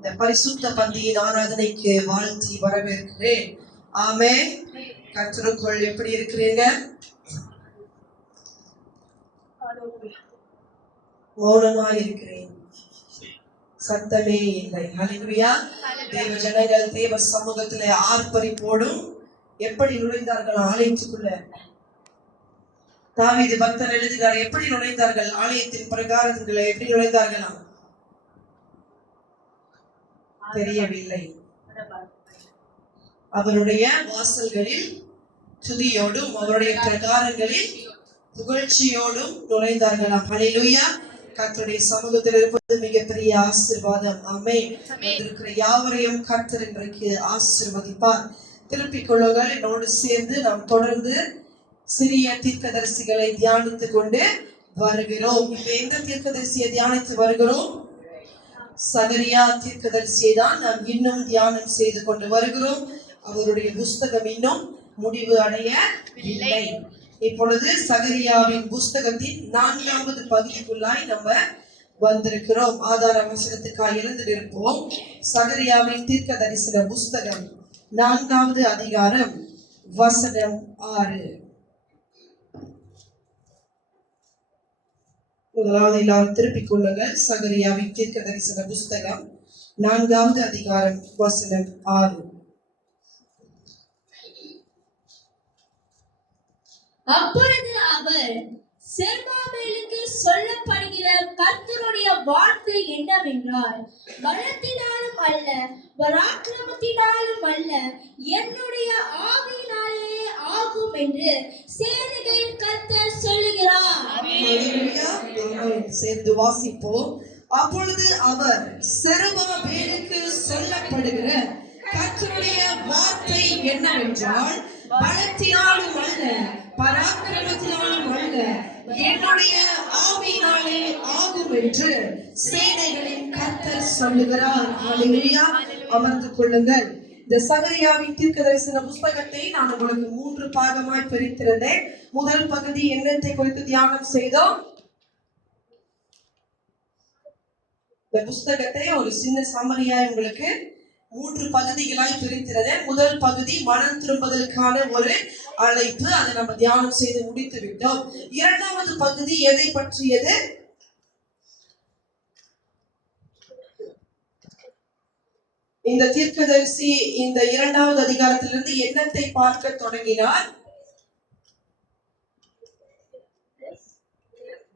இந்த பரிசுத்த பந்தியின் ஆராதனைக்கு வாழ்த்தி வரவேற்கிறேன். ஆமென். கர்த்தருக்குள் எப்படி இருக்கிறீங்க? மௌனமாக இருக்கிறேன், சத்தமே இல்லை. ஹல்லேலூயா. தேவ ஜனங்கள் தேவ சமூகத்திலே ஆர்ப்பரிப்போடும் எப்படி நுழைந்தார்கள் ஆலயத்துக்குள்ள? தாவீது பக்தர் எழுதுகிறார், எப்படி நுழைந்தார்கள்? ஆலயத்தின் பிரகாரங்களை எப்படி நுழைந்தார்களா? தெரியவில்லை. அவருடைய வாசல்களில் துதியோடும் அவருடைய பிரகாரங்களில் புகழ்ச்சியோடும் நுழைந்தார்களாம். ஹல்லேலூயா. கர்த்தருடைய சமூகத்தில் இருப்பது மிகப்பெரிய ஆசீர்வாதம். ஆமென். இருக்கிற யாவரையும் கர்த்தர் இன்றைக்கு ஆசீர்வதிப்பார். திருப்பிக் கொள்ளுங்கள். என்னோடு சேர்ந்து நாம் தொடர்ந்து சிறிய தீர்க்கதரிசிகளை தியானித்துக் கொண்டு வருகிறோம். இப்ப எந்த தீர்க்கதரிசியை தியானித்து வருகிறோம்? சகரியா தீர்க்கதரிசியை தான் நாம் இன்னும் தியானம் செய்து கொண்டு வருகிறோம். அவருடைய புஸ்தகம் இன்னும் முடிவு அடையவில்லை. இப்பொழுது சகரியாவின் புஸ்தகத்தின் 4வது பகுதிக்குள்ளாய் நம்ம வந்திருக்கிறோம். ஆதார வசனத்துக்காக எழுந்திருப்போம். சகரியாவின் தீர்க்க தரிசன புஸ்தகம் 4வது அதிகாரம் வசனம் 6. முதலாவது எல்லாரும் திருப்பிக் கொள்ளுங்கள். சகரியாவின் தீர்க்க தரிசன புஸ்தகம் 4வது அதிகாரம் வசனம் 6. அப்பொழுது அவர், செருபாபேலுக்கு சொல்லப்படுகிற கர்த்தருடைய வார்த்தை என்னவென்றால், பலத்தினாலும் அல்ல பராக்கிரமத்தினாலும் அல்ல, என்னுடைய ஆவியினாலே ஆகும் என்று சேனைகளின் கர்த்தர் சொல்லுகிறார். சேர்ந்து வாசிப்போம். அப்பொழுது அவர், செருபாபேலுக்கு சொல்லப்படுகிற கர்த்தருடைய வார்த்தை என்னவென்றால், பலத்தினாலும் அல்ல பராக்கிரமத்தினாலும் அல்ல, என்னுடைய ஆவியினாலே ஆகும் என்று சேனைகளின் கர்த்தர் சொல்லுகிறார். ஹல்லேலூயா. அமர்ந்து கொள்ளுங்கள். இந்த சகரியாவின் தீர்க்க தரிசன புஸ்தகத்தை நான் உங்களுக்கு 3 பாகமாய் பிரித்திருந்தேன். முதல் பகுதி என்னத்தை குறித்து தியானம் செய்தோம்? இந்த புஸ்தகத்தை ஒரு சின்ன சம்மரியாய் உங்களுக்கு 3 பகுதிகளாய் பிரித்திருந்தேன். முதல் பகுதி மனம் திரும்புதலுக்கான ஒரு அழைப்பு, அதை நம்ம தியானம் செய்து முடித்து விட்டோம். 2வது பகுதி எதை பற்றியது? இந்த தீர்க்கதரிசி இந்த 2வது அதிகாரத்திலிருந்து என்னத்தை பார்க்க தொடங்கினார்?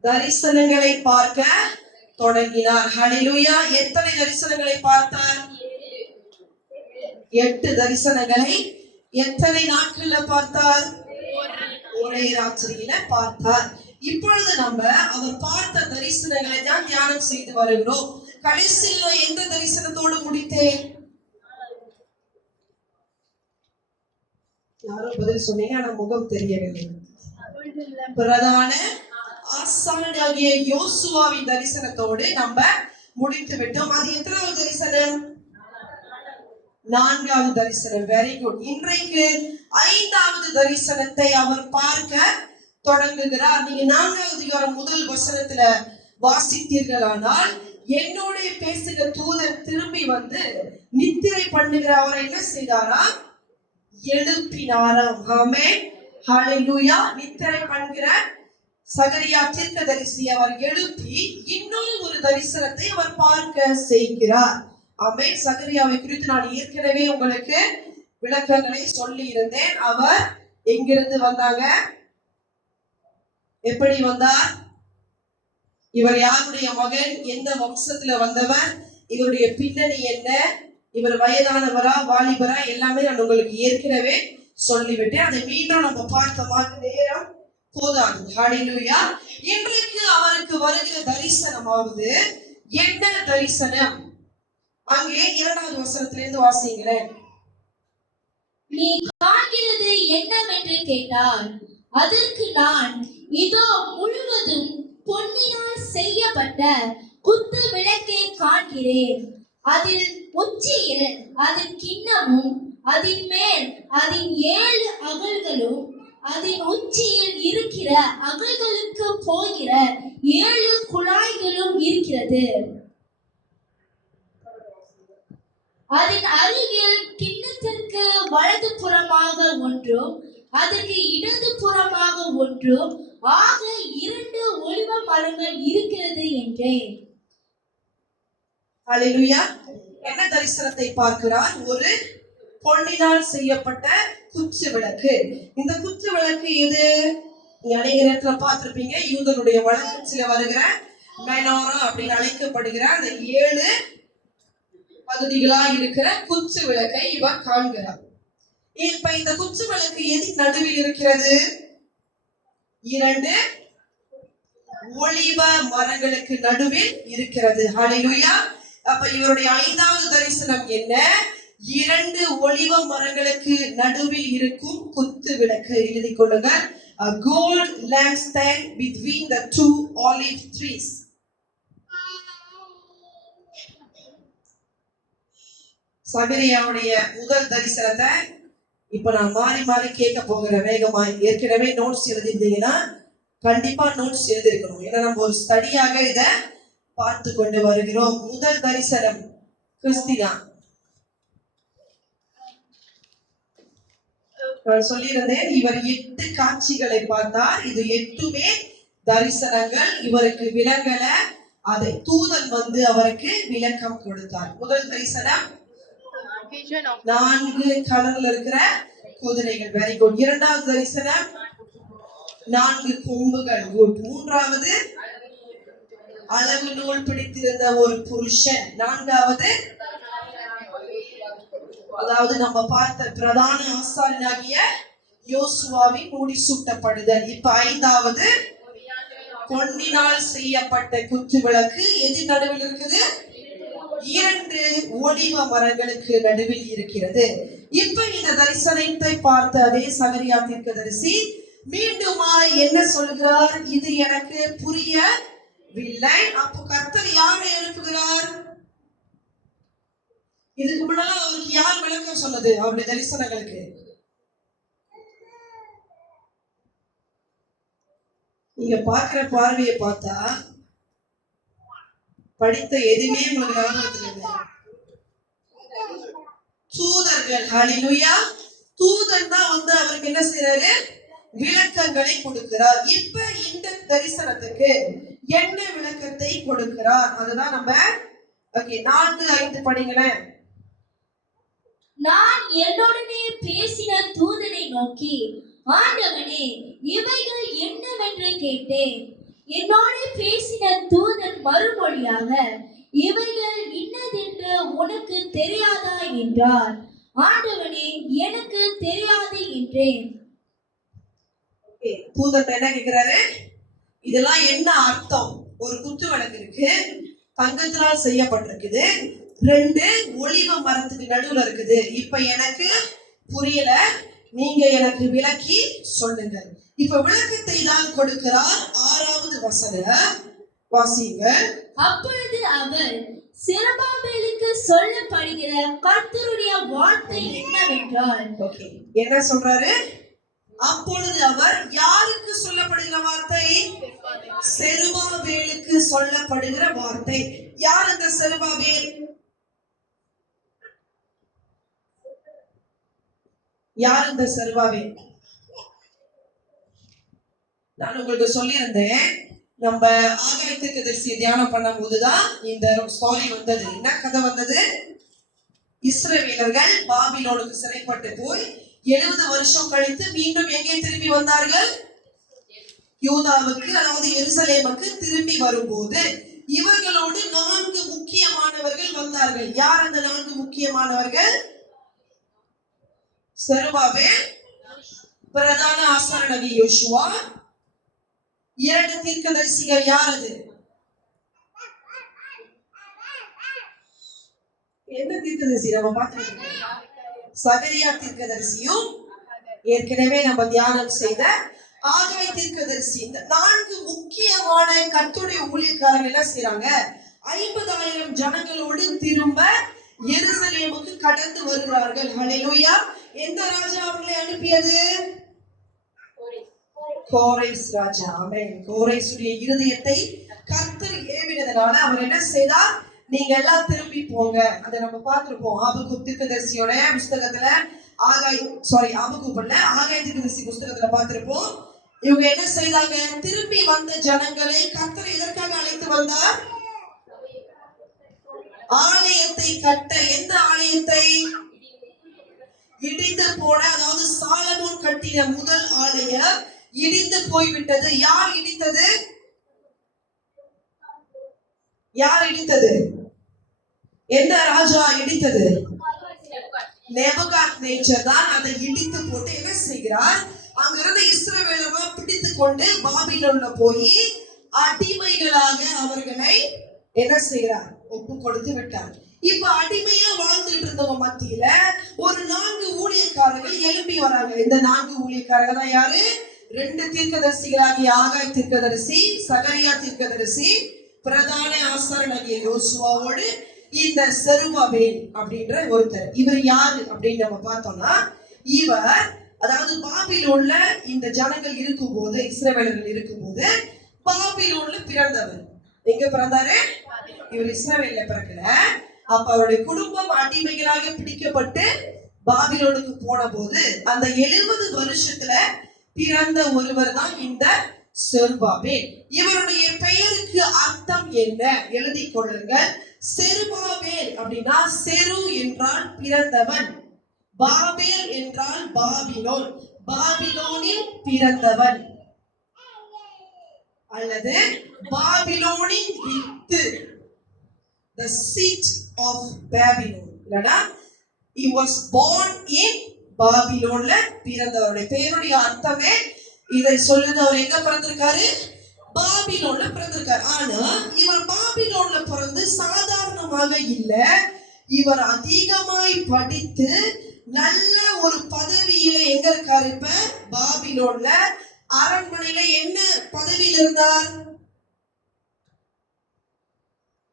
தரிசனங்களை பார்க்க தொடங்கினார். ஹல்லேலூயா. எத்தனை தரிசனங்களை பார்த்தார்? 8 தரிசனங்களை எத்தனை நாட்கள்ல பார்த்தார்? ஒரே ராத்திரியில பார்த்தார். இப்பொழுது நம்ம அவர் பார்த்த தரிசனங்களை தான் தியானம் செய்து வருகிறோம். கடைசியில் எந்த தரிசனத்தோடு முடித்தேன்? யாரும் பதில் சொன்னீங்க, ஆனா முகம் தெரியவில்லை. பிரதான ஆசாரியனாகிய யோசுவாவின் தரிசனத்தோடு நம்ம முடித்து விட்டோம். அது எத்தனாவது தரிசனம்? 4வது தரிசனம். Very good. இன்றைக்கு 5வது தரிசனத்தை அவர் பார்க்க தொடங்குகிறார். நீங்க 4வது அதிகாரம் முதல் வசனத்துல வாசித்தீர்களானால், என்னோட பேசுகிற தூதன் திரும்பி வந்து நித்திரை பண்ணுகிற அவரை என்ன செய்தாரா? எழுப்பினாராம். ஆமென். ஹல்லேலூயா. நித்திரை பண்ணுகிற சகரியா தீர்க்கதரிசி அவர் எழுப்பி இன்னொரு ஒரு தரிசனத்தை அவர் பார்க்க செய்கிறார். ஆமென். சகரியாவை குறித்து நான் ஏற்கனவே உங்களுக்கு விளக்கங்களை சொல்லி இருந்தேன். அவர் எங்கிருந்து வந்தாங்க? எப்படி வந்தார்? இவர் யாருடைய மகன்? எந்த வம்சத்துல வந்தவர்? இவருடைய பின்னணி என்ன? இவர் வயதானவரா வாலிபரா? எல்லாமே நான் உங்களுக்கு ஏற்கனவே சொல்லிவிட்டேன். அதை மீண்டும் நம்ம பார்த்தோமாக நேரம் போதாது. ஹல்லேலூயா. இன்றைக்கு அவருக்கு வருகிற தரிசனமாவது என்ன தரிசனம்? அங்கே 2வது வசனத்திலிருந்து வாசிங்களேன். நீ காண்கிறது என்னவென்று கேட்டார். அதற்கு நான், இதோ முழுவதும் பொன்னினால் செய்யப்பட்ட குத்து விளக்கை காண்கிறேன். அதில் உச்சியில் அதன் கிண்ணமும், அதன் மேல் அதன் 7 அகல்களும், அதன் உச்சியில் இருக்கிற அகல்களுக்கு போகிற 7 குழாய்களும் இருக்கிறது. அதன் அருகில் கிண்ணத்திற்கு வலது புறமாக ஒன்றும் அதற்கு இடது புறமாக ஒன்றும் ஆக 2 ஒலிவ மரங்கள் இருக்கிறது என்றேன். ஹalleluya. என்ன தரிசனத்தை பார்க்கிறார்? ஒரு பொன்னினால் செய்யப்பட்ட குத்து விளக்கு. இந்த குத்து விளக்கு எது? நீங்க அநேக நேரத்துல பார்த்திருப்பீங்க. யூதனுடைய வழக்கத்துல வருகிற மெனோரா அப்படின்னு அழைக்கப்படுகிற அந்த 7 பகுதிகளா இருக்கிற குத்து விளக்கை இவர் காண்கிறார். இப்ப இந்த குத்து விளக்கு எது நடுவில் இருக்கிறது? 2 ஒலிவ மரங்களுக்கு நடுவில் இருக்கிறது. ஹalleluya. அப்ப இவருடைய 5வது தரிசனம் என்ன? 2 ஒலிவ மரங்களுக்கு நடுவில் இருக்கும் குத்து விளக்கு. எழுதிக் கொள்ளுங்க. A gold lampstand between the 2 olive trees. சகரியாவுடைய முதல் தரிசனத்தை இப்ப நான் மாறி மாறி கேட்க போகிறேன் வேகமா. ஏற்கனவே நோட்ஸ் எழுதிருந்தீங்கன்னா கண்டிப்பா நோட்ஸ் எழுதிருக்கணும். ஏன்னா நம்ம ஒரு ஸ்டடியாக இத பார்த்து கொண்டு வருகிறோம். முதல் தரிசனம் கிறிஸ்தினா. நான் சொல்லியிருந்தேன் இவர் 8 காட்சிகளை பார்த்தார். இது 8மே தரிசனங்கள். இவருக்கு விளங்கல, அதை தூதன் வந்து அவருக்கு விளக்கம் கொடுத்தார். முதல் தரிசனம் 4 கலர்ல இருக்கிற குதிரைகள். Very good. 2வது தரிசனம் 4 கொம்புகள். குட். 3வது அளவு நூல் பிடித்திருந்த ஒரு புருஷன். 4வது அதாவது நம்ம பார்த்த பிரதான ஆசாரியனாகிய யோசுவாவின் முடிசூட்டப்படுதல். இப்ப 5வது பொன்னினால் செய்யப்பட்ட குத்து விளக்கு. எது நடுவில் இருக்குது? 2 ஒலிவ மரங்களுக்கு நடுவில் இருக்கிறது. இப்ப இந்த தரிசனத்தை பார்த்த அதே சகரியா தீர்க்கதரிசி மீண்டுமா என்ன சொல்கிறார்? இது எனக்கு புரியவில்லை. அப்போ கர்த்தர் யாரை எழுப்புகிறார்? இதுக்கு முன்னால அவருக்கு யார் விளக்கம் சொன்னது அவருடைய தரிசனங்களுக்கு? நீங்க பார்க்கிற பார்வையை பார்த்தா படித்த எதுவுமே உங்களுக்கு ஞாபகத்துல இல்லை. தூதர்கள். ஹalleluya. தூதன் தான் வந்து அவருக்கு என்ன செய்யறாரு? விளக்கங்களை கொடுக்கிறார். இப்ப இந்த தரிசனத்துக்கு என்ன விளக்கத்தை கொடுக்கிறார்? அதுதான் நம்ம 4:5 படிங்களேன். நான் என்னுடனே பேசின தூதனை நோக்கி, ஆண்டவனே, இவைகள் என்னவென்று கேட்டேன். என்னோட பேசின தூதன் மறுமொழியாக, இவைகள் இன்னதென்று உனக்கு தெரியாதா என்றார். ஆண்டவனே, எனக்கு தெரியாது என்றேன். தூதன் என்ன கேட்கிறாரு? இதெல்லாம் என்ன அர்த்தம்? ஒரு குத்து விளக்கு இருக்கு, தங்கத்தினால் செய்யப்பட்டிருக்குது, 2 ஒலிவ மரத்துக்கு நடுவுல இருக்குது. இப்ப எனக்கு புரியல, நீங்க எனக்கு விளக்கி சொல்லுங்க. இப்ப விளக்கத்தை தான் கொடுக்கிறார். 6வது வசனம் வாசிங்க. அப்பொழுது அவர், செருபாபேலுக்கு சொல்லப்படுகிற கர்த்தருடைய வார்த்தை என்னவென்றால், என்ன சொல்றாரு? அப்பொழுது அவர் யாருக்கு சொல்லப்படுகிற வார்த்தை? செருபாபேலுக்கு சொல்லப்படுகிற வார்த்தை. யார் அந்த செருபாபேல்? யார் இந்த செருபாபேல்? நான் உங்களுக்கு சொல்லியிருந்தேன், நம்ம ஆகாய தீர்க்கதரிசியை தியானம் பண்ணும் போதுதான் இந்த ஸ்டோரி வந்தது. என்ன கதை வந்தது? இஸ்ரவேலர்கள் பாபிலோனுக்கு சிறைப்பட்டு போய் 70 வருஷம் கழித்து மீண்டும் எங்கே திரும்பி வந்தார்கள்? யூதாவுக்கு, அதாவது எருசலேமுக்கு திரும்பி வரும்போது இவர்களோடு 4 முக்கியமானவர்கள் வந்தார்கள். யார் அந்த 4 முக்கியமானவர்கள்? செருபாபேல், பிரதான ஆசாரியனாகிய யோசுவா, 2 தீர்க்கதரிசிகள். யார் அது? என்ன தீர்க்கதரிசி? நம்ம பார்த்துட்டு சகரியா தீர்க்கதரிசியும் ஏற்கனவே நம்ம தியானம் செய்த ஆகாய தீர்க்கதரிசி. இந்த 4 முக்கியமான கர்த்தருடைய ஊழியக்காரர்கள் என்ன செய்றாங்க? 50,000 ஜனங்களோடு திரும்ப எருசலேமுக்கு கடந்து வருகிறார்கள். ஹல்லேலூயா. எந்த ராஜா அவர்களை அனுப்பியது? கோரேஸ் ராஜா. ஆமென். கோரேசுடைய இருதயத்தை கர்த்தர் ஏவினதனால அவர் என்ன செய்தார்? நீங்க எல்லாம் திரும்பி போங்க. அதை நம்ம பார்த்திருப்போம் ஆபகுக் தீர்க்கதரிசியோட புஸ்தகத்துல, ஆபகுக் இல்ல, ஆகாய தீர்க்கதரிசி புஸ்தகத்துல பார்த்திருப்போம். இவங்க என்ன செய்தாங்க? திரும்பி வந்த ஜனங்களை கர்த்தர் எதற்காக அழைத்து வந்தார்? ஆலயத்தை கட்ட. எந்த ஆலயத்தை? இடிந்து போன, அதாவது சாலமோன் கட்டின முதல் ஆலயம் இடிந்து போய்விட்டது. யார் இடித்தது? யார் இடித்தது? எந்த ராஜா இடித்தது? நேபுகாத்நேச்சர் தான் அதை இடித்து போட்டு என்ன செய்கிறார்? அங்கிருந்த இஸ்ரவேலர்கள் பிடித்து கொண்டு பாபிலோன்ல போய் அடிமைகளாக அவர்களை என்ன செய்கிறார்? ஒப்பு கொடுத்து விட்டார். இப்ப அடிமையா வாழ்ந்துட்டு இருந்தவங்க மத்தியில ஒரு 4 ஊழியக்காரர்கள் எழுப்பி வராங்க. இந்த 4 ஊழியக்காரர்கள் தான் யாரு? 2 தீர்க்கதரிசிகளாகிய ஆகாய தீர்க்கதரிசி, சகரியா தீர்க்கதரிசி, பிரதான ஆசாரியனாகிய யோசுவாவோடு இந்த செருபாபேல் அப்படின்ற ஒருத்தர். இவர் யாரு அப்படின்னு நம்ம பார்த்தோம்னா, இவர் அதாவது பாபிலோன்ல இந்த ஜனங்கள் இருக்கும்போது, இஸ்ரவேலர்கள் இருக்கும்போது பாபிலோன்ல பிறந்தவர். எங்க பிறந்தாரு? இவர் இஸ்ரவேல்ல பிறக்கல. அப்ப அவருடைய குடும்பம் அடிமைகளாக பிடிக்கப்பட்டு பாபிலோனுக்கு போன போது அந்த 70 வருஷத்துல பிறந்த ஒருவர் தான் இந்த செருபாபேல். இவருடைய பெயருக்கு அர்த்தம் என்ன? எழுதி கொள்ளுங்கள். செருபாபேல் அப்படின்னா, செரு என்றால் பிறந்தவன், பாபேல் என்றால் பாபிலோன், பாபிலோனில் பிறந்தவன், அல்லது பாபிலோனின் with, the seat of Babylon. இல்லனா he was born in பாபிலோன்ல பிறந்தவருடைய பெயருடைய அர்த்தமே இதை சொல்லுது. அவர் எங்க பிறந்திருக்காரு? பாபிலோன்ல பிறந்திருக்காரு. ஆனா இவர் பாபிலோன்ல பிறந்து சாதாரணமாக இல்ல, இவர் அதிகமாய் படித்து நல்ல ஒரு பதவியில எங்க இருக்காரு? இப்ப பாபிலோன்ல அரண்மனையில என்ன பதவியில் இருந்தார்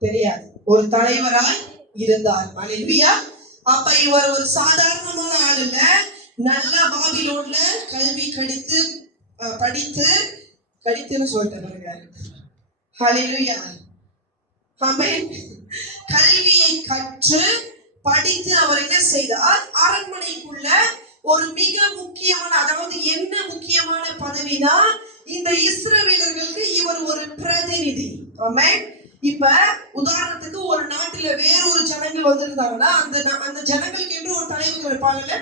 தெரியாது, ஒரு தலைவராய் இருந்தார். அல்லேலூயா. அப்ப இவர் ஒரு சாதாரணமான ஆள் இல்ல, நல்ல பாபிலோன்ல கல்வி படித்துன்னு சொல்லிட்டு பாருங்க. ஹல்லேலூயா. ஆமென். கல்வியை கற்று படித்து அவர் என்ன செய்தார்? அரண்மனைக்குள்ள ஒரு மிக முக்கியமான, அதாவது என்ன முக்கியமான பதவினா, இந்த இஸ்ரவேலர்களுக்கு இவர் ஒரு பிரதிநிதி. ஆமென். இப்ப உதாரணத்துக்கு ஒரு நாட்டுல வேறொரு ஜனங்கள் வந்திருந்தாங்கன்னா அந்த ஜனங்களுக்கு என்று ஒரு தலைவர் இருப்பாங்கல்ல.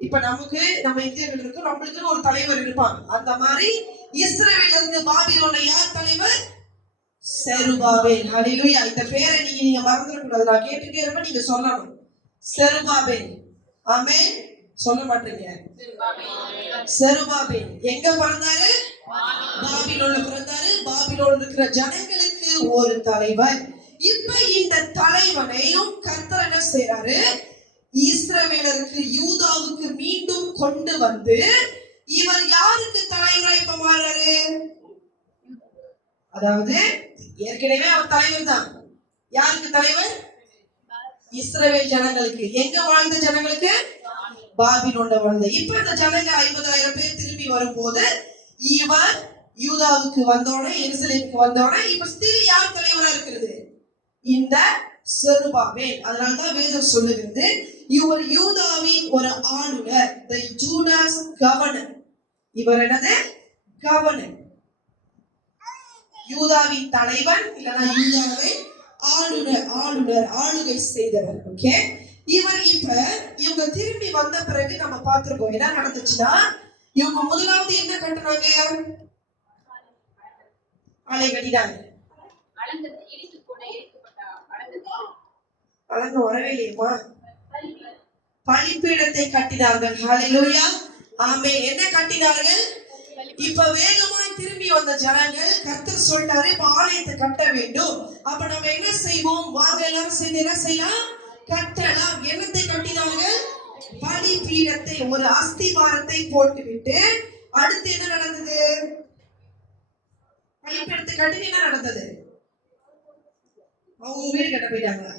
இப்ப நம்ம இந்தியர்கள் இருக்கும், நம்மளுக்கு ஒரு தலைவர் இருப்பாங்க. அந்த மாதிரி இஸ்ரவேலருக்கு பாபிலோன்ல யார் தலைவர்? செருபாபேல். ஹல்லேலூயா. இந்த பேரை நீங்க மறந்துடக்கூடாது. நான் கேட்டுட்டே இருப்பேன், நீங்க சொல்லணும். செருபாபேல். ஆமென். சொல்ல மாட்டீங்க. செருபாபேல் எங்க பிறந்தாரு? பாபிலோன்ல பிறந்தாரு. பாபிலோன்ல இருக்கிற ஜனங்களுக்கு ஒரு தலைவர். இப்ப இந்த தலைவனையும் கர்த்தர் என்ன செய்றாரு? இஸ்ரவேலருக்கு, யூதாவுக்கு மீண்டும் கொண்டு வந்து இவர் யாருக்கு தலைவரா இப்ப மாறாரு? அதாவது ஏற்கனவே அவர் தலைவர் தான். யாருக்கு தலைவர்? இஸ்ரவேல் ஜனங்களுக்கு. எங்க வாழ்ந்த ஜனங்களுக்கு? பாபிலோன்ல வாழ்ந்த. இப்ப இந்த ஜனங்க 50,000 பேர் திரும்பி வரும்போது இவர் யூதாவுக்கு வந்தோடனே, எருசலேமுக்கு வந்தோடனே இப்ப ஸ்தில் யார் தலைவரா இருக்கிறது? இந்த செருபாபேல். அதனால்தான் வேதம் சொல்லுகிறது, இவர் யூதாவின் ஒரு ஆளுநர், the Judah's governor. இவர் என்னது? கவர்னர். யூதாவின் தலைவன், இல்லனா யூதாவை ஆளுகை செய்தவர். ஓகே. இவங்க திரும்பி வந்த பிறகு நம்ம பார்த்திருப்போம் என்ன நடந்துச்சுன்னா, இவங்க முதலாவது என்ன கட்டுறாங்க? ஆலை கட்டினாங்க. அலங்க வரவே இல்லையம்மா. பலிபீடத்தை கட்டினார்கள். ஹல்லேலூயா. ஆமென். என்ன கட்டினார்கள்? இப்ப வேகமாய் திரும்பி வந்த ஜனங்கள், கர்த்தர் சொல்லிட்டாரு இப்ப ஆலயத்தை கட்ட வேண்டும். அப்ப நம்ம என்ன செய்வோம்? வாங்க எல்லாரும் சேர்ந்து என்ன செய்யலாம்? கட்டலாம். என்னத்தை கட்டினார்கள்? பலிபீடத்தை, ஒரு அஸ்திவாரத்தை போட்டுவிட்டு அடுத்து என்ன நடந்தது? பலிபீடத்தை கட்டி என்ன நடந்தது? அவங்க வீடு கட்ட போயிட்டாங்களா?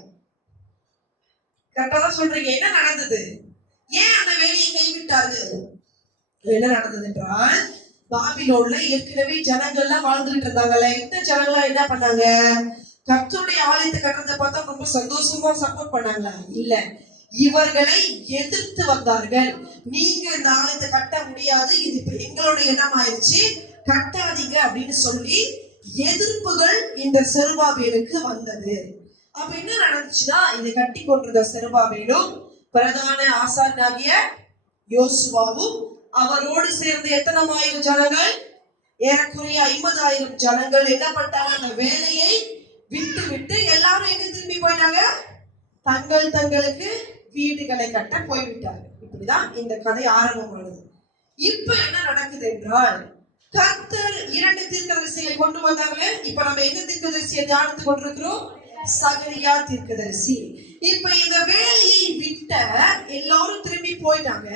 கரெக்டா சொல்றீங்க. என்ன நடந்தது? ஏன் அந்த வேலையை கைவிட்டார்கள்? என்ன நடந்தது என்றால், பாபிலோன்ல ஏற்கனவே ஜனங்கள்லாம் வாழ்ந்துட்டு இருந்தாங்கல்ல, இந்த ஜனங்கள்லாம் என்ன பண்ணாங்க? கர்த்தருடைய ஆலயத்தை கட்டுறதை பார்த்தா ரொம்ப சந்தோஷமா சப்போர்ட் பண்ணாங்களா? இல்ல, இவர்களை எதிர்த்து வந்தார்கள். நீங்க இந்த ஆலயத்தை கட்ட முடியாது, இது இப்ப எங்களுடைய இடம் ஆயிடுச்சு, கட்டாதீங்க அப்படின்னு சொல்லி எதிர்ப்புகள் இந்த செருபாபேலுக்கு வந்தது. அப்ப என்ன நடந்துச்சுன்னா, இதை கட்டி கொண்டிருந்த செருபாபேலும் பிரதான ஆசாரியனாகிய யோசுவாவும் அவரோடு சேர்ந்து எத்தனை ஆயிரம் ஜனங்கள், ஏறக்குறைய 50,000 ஜனங்கள் என்ன பண்ணிட்டாங்க, அந்த வேலையை விட்டு விட்டு எல்லாரும் எங்க திரும்பி போயிட்டாங்க, தங்கள் தங்களுக்கு வீடுகளை கட்ட போய்விட்டாங்க. இப்படிதான் இந்த கதை ஆரம்பமானது. இப்ப என்ன நடக்குது என்றால், கர்த்தர் 2 தீர்க்கதரிசிகளை கொண்டு வந்தாங்க. இப்ப நம்ம எந்த தீர்க்கதரிசியை தியானித்துக் கொண்டிருக்கிறோம்? சகரியா தீர்க்கதரிசி. இப்ப இந்த வேலையை விட்ட எல்லாரும் திரும்பி போயிட்டாங்க.